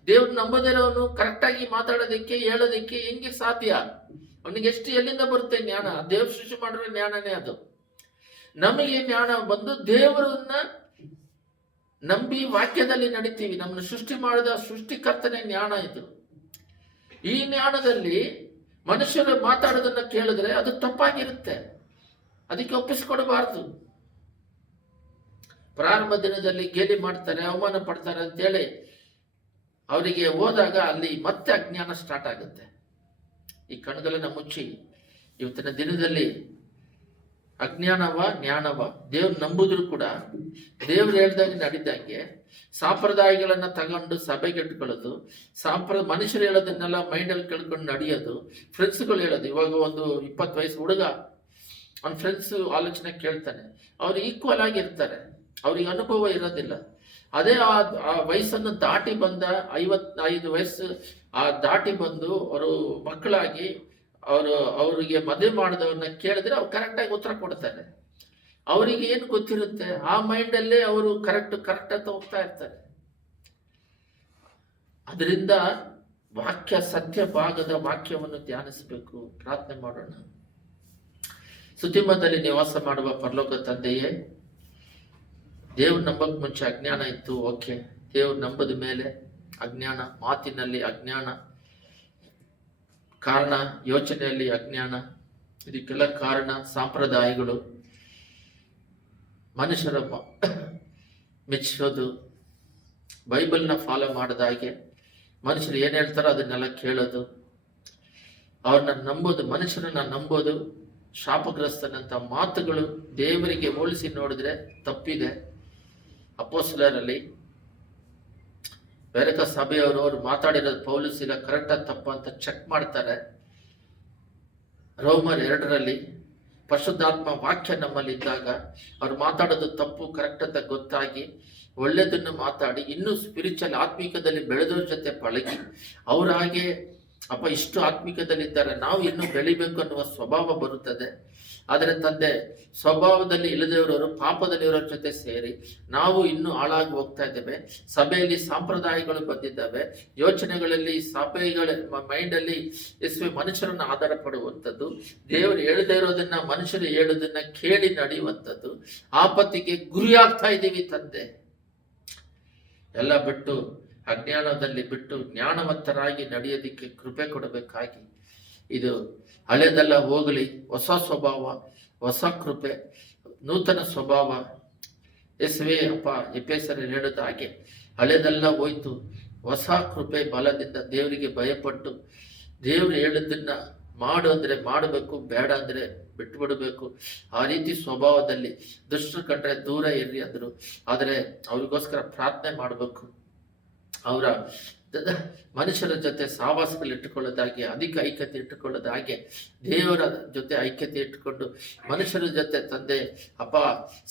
ದೇವ್ರು ನಂಬದಿರೋನು ಕರೆಕ್ಟಾಗಿ ಮಾತಾಡೋದಕ್ಕೆ ಹೇಳೋದಕ್ಕೆ ಹೆಂಗೆ ಸಾಧ್ಯ? ಅವನಿಗೆ ಎಷ್ಟು ಎಲ್ಲಿಂದ ಬರುತ್ತೆ ಜ್ಞಾನ? ದೇವ್ರು ಸೃಷ್ಟಿ ಮಾಡಿರೋ ಜ್ಞಾನನೇ ಅದು. ನಮಗೆ ಜ್ಞಾನ ಬಂದು ದೇವರನ್ನ ನಂಬಿ ವಾಕ್ಯದಲ್ಲಿ ನಡಿತೀವಿ. ನಮ್ಮನ್ನು ಸೃಷ್ಟಿ ಮಾಡಿದ ಸೃಷ್ಟಿಕರ್ತನೇ ಜ್ಞಾನ ಇದು. ಈ ಜ್ಞಾನದಲ್ಲಿ ಮನುಷ್ಯರು ಮಾತಾಡೋದನ್ನ ಕೇಳಿದ್ರೆ ಅದು ತಪ್ಪಾಗಿರುತ್ತೆ, ಅದಕ್ಕೆ ಒಪ್ಪಿಸಿಕೊಡಬಾರ್ದು. ಪ್ರಾರಂಭ ದಿನದಲ್ಲಿ ಗೇಲಿ ಮಾಡ್ತಾರೆ, ಅವಮಾನ ಪಡ್ತಾರೆ ಅಂತೇಳಿ ಅವರಿಗೆ ಹೋದಾಗ ಅಲ್ಲಿ ಮತ್ತೆ ಅಜ್ಞಾನ ಸ್ಟಾರ್ಟ್ ಆಗುತ್ತೆ. ಈ ಕಣ್ಗಳನ್ನ ಮುಚ್ಚಿ ಇವತ್ತಿನ ದಿನದಲ್ಲಿ ಅಜ್ಞಾನವ ಜ್ಞಾನವ ದೇವ್ರು ನಂಬುದ್ರು ಕೂಡ ದೇವ್ರು ಹೇಳ್ದಂಗೆ ನಡಿದಂಗೆ ಸಂಪ್ರದಾಯಗಳನ್ನ ತಗೊಂಡು ಸಭೆಗೆ ಇಟ್ಕೊಳ್ಳೋದು, ಮನುಷ್ಯರು ಹೇಳೋದನ್ನೆಲ್ಲ ಮೈಂಡಲ್ಲಿ ಕೇಳ್ಕೊಂಡು ನಡೆಯೋದು, ಫ್ರೆಂಡ್ಸ್ಗಳು ಹೇಳೋದು. ಇವಾಗ ಒಂದು 20 ವಯಸ್ಸು ಹುಡುಗ ಅವ್ನ ಫ್ರೆಂಡ್ಸ್ ಆಲೋಚನೆ ಕೇಳ್ತಾನೆ, ಅವ್ರು ಈಕ್ವಲ್ ಆಗಿರ್ತಾರೆ, ಅವ್ರಿಗೆ ಅನುಭವ ಇರೋದಿಲ್ಲ. ಅದೇ ಆ ವಯಸ್ಸನ್ನು ದಾಟಿ ಬಂದ 55 ವಯಸ್ಸು ದಾಟಿ ಬಂದು ಅವರು ಮಕ್ಕಳಾಗಿ ಅವರಿಗೆ ಮದುವೆ ಮಾಡಿದವ್ರನ್ನ ಕೇಳಿದ್ರೆ ಅವ್ರು ಕರೆಕ್ಟಾಗಿ ಉತ್ತರ ಕೊಡ್ತಾರೆ. ಅವರಿಗೆ ಏನು ಗೊತ್ತಿರುತ್ತೆ? ಆ ಮೈಂಡಲ್ಲೇ ಅವರು ಕರೆಕ್ಟ್ ಅಂತ ಹೋಗ್ತಾ ಇರ್ತಾರೆ. ಅದರಿಂದ ವಾಕ್ಯ ಸತ್ಯ ಭಾಗದ ವಾಕ್ಯವನ್ನು ಧ್ಯಾನಿಸಬೇಕು. ಪ್ರಾರ್ಥನೆ ಮಾಡೋಣ. ಸುದ್ದಿಮದಲ್ಲಿ ನಿವಾಸ ಮಾಡುವ ಪರಲೋಕ ತಂದೆಯೇ, ದೇವ್ರು ನಂಬಕ್ ಮುಂಚೆ ಅಜ್ಞಾನ ಇತ್ತು. ಓಕೆ, ದೇವ್ರು ನಂಬದ ಮೇಲೆ ಅಜ್ಞಾನ, ಮಾತಿನಲ್ಲಿ ಅಜ್ಞಾನ, ಕಾರಣ ಯೋಚನೆಯಲ್ಲಿ ಅಜ್ಞಾನ, ಇದಕ್ಕೆಲ್ಲ ಕಾರಣ ಸಂಪ್ರದಾಯಗಳು, ಮನುಷ್ಯರ ಮೆಚ್ಚೋದು, ಬೈಬಲ್ನ ಫಾಲೋ ಮಾಡಿದ ಹಾಗೆ ಮನುಷ್ಯರು ಏನು ಹೇಳ್ತಾರೋ ಅದನ್ನೆಲ್ಲ ಕೇಳೋದು, ಅವ್ರನ್ನ ನಂಬೋದು, ಮನುಷ್ಯರನ್ನ ನಂಬೋದು, ಶಾಪಗ್ರಸ್ತನಂತ ಮಾತುಗಳು ದೇವರಿಗೆ ಹೋಲಿಸಿ ನೋಡಿದ್ರೆ ತಪ್ಪಿದೆ. ಅಪೊಸ್ತಲರಲ್ಲಿ ಬೇರೆ ಸಭೆಯವರು ಅವ್ರು ಮಾತಾಡಿರೋದು ಪೌಲುಸಿಲ್ಲ ಕರೆಕ್ಟ ತಪ್ಪ ಅಂತ ಚೆಕ್ ಮಾಡ್ತಾರೆ. ರೋಮರ್ 2 ಪರಿಶುದ್ಧಾತ್ಮ ವಾಕ್ಯ ನಮ್ಮಲ್ಲಿ ಇದ್ದಾಗ ಅವ್ರು ಮಾತಾಡೋದು ತಪ್ಪು ಕರೆಕ್ಟ್ ಅಂತ ಗೊತ್ತಾಗಿ ಒಳ್ಳೆಯದನ್ನು ಮಾತಾಡಿ ಇನ್ನೂ ಸ್ಪಿರಿಚುವಲ್ ಆತ್ಮಿಕದಲ್ಲಿ ಬೆಳೆದವ್ರ ಜೊತೆ ಪಳಗಿ ಅವ್ರ ಹಾಗೆ ಇಷ್ಟು ಆತ್ಮಿಕದಲ್ಲಿದ್ದಾರೆ, ನಾವು ಇನ್ನೂ ಬೆಳಿಬೇಕು ಅನ್ನುವ ಸ್ವಭಾವ ಬರುತ್ತದೆ. ಆದರೆ ತಂದೆ, ಸ್ವಭಾವದಲ್ಲಿ ಇಳಿದವರವರು ಪಾಪದಲ್ಲಿರೋರ ಜೊತೆ ಸೇರಿ ನಾವು ಇನ್ನೂ ಹಾಳಾಗಿ ಹೋಗ್ತಾ ಇದ್ದೇವೆ. ಸಭೆಯಲ್ಲಿ ಸಂಪ್ರದಾಯಗಳು ಬಂದಿದ್ದಾವೆ, ಯೋಚನೆಗಳಲ್ಲಿ ಸಭೆಗಳ ಮೈಂಡಲ್ಲಿ ಮನುಷ್ಯರನ್ನು ಆಧಾರ ಪಡುವಂಥದ್ದು, ದೇವರು ಹೇಳದೇ ಇರೋದನ್ನ ಮನುಷ್ಯರು ಹೇಳೋದನ್ನ ಕೇಳಿ ನಡೆಯುವಂಥದ್ದು, ಆಪತ್ತಿಗೆ ಗುರಿಯಾಗ್ತಾ ಇದ್ದೀವಿ ತಂದೆ. ಎಲ್ಲ ಬಿಟ್ಟು ಅಜ್ಞಾನದಲ್ಲಿ ಬಿಟ್ಟು ಜ್ಞಾನವಂತರಾಗಿ ನಡೆಯೋದಿಕ್ಕೆ ಕೃಪೆ ಕೊಡಬೇಕಾಗಿ, ಇದು ಹಳೆದೆಲ್ಲ ಹೋಗಲಿ, ಹೊಸ ಸ್ವಭಾವ, ಹೊಸ ಕೃಪೆ, ನೂತನ ಸ್ವಭಾವ. ಯೇಸುವೇ ಅಪ್ಪ, ಎಫೆಸರಲ್ಲಿ ಹೇಳಿದ ಹಾಗೆ ಹಳೆದೆಲ್ಲ ಹೋಯ್ತು, ಹೊಸ ಕೃಪೆ ಬಲದಿಂದ ದೇವರಿಗೆ ಭಯಪಟ್ಟು ದೇವರು ಹೇಳಿದ್ದನ್ನ ಮಾಡು ಅಂದರೆ ಮಾಡಬೇಕು, ಬೇಡ ಅಂದರೆ ಬಿಟ್ಟು ಬಿಡಬೇಕು. ಆ ರೀತಿ ಸ್ವಭಾವದಲ್ಲಿ ದುಷ್ಟರು ಕಂಡ್ರೆ ದೂರ ಇರ್ರಿ ಅಂದರು. ಆದರೆ ಅವ್ರಿಗೋಸ್ಕರ ಪ್ರಾರ್ಥನೆ ಮಾಡಬೇಕು. ಅವರ ಮನುಷ್ಯರ ಜೊತೆ ಸಹವಾಸಗಳು ಇಟ್ಟುಕೊಳ್ಳೋದಾಗೆ, ಅಧಿಕ ಐಕ್ಯತೆ ಇಟ್ಟುಕೊಳ್ಳೋದಾಗೆ, ದೇವರ ಜೊತೆ ಐಕ್ಯತೆ ಇಟ್ಟುಕೊಂಡು ಮನುಷ್ಯರ ಜೊತೆ ತಂದೆ ಅಪ್ಪ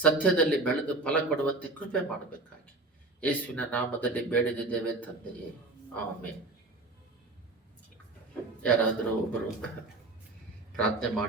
ಸತ್ಯದಲ್ಲಿ ಬೆಳೆದು ಫಲ ಕೊಡುವಂತೆ ಕೃಪೆ ಮಾಡಬೇಕಾಗಿ ಯೇಸುವಿನ ನಾಮದಲ್ಲಿ ಬೇಡಿದ್ದೇವೆ ತಂದೆಯೇ, ಆಮೆನ್. ಯಾರಾದರೂ ಒಬ್ಬರು ಪ್ರಾರ್ಥನೆ ಮಾಡಿ.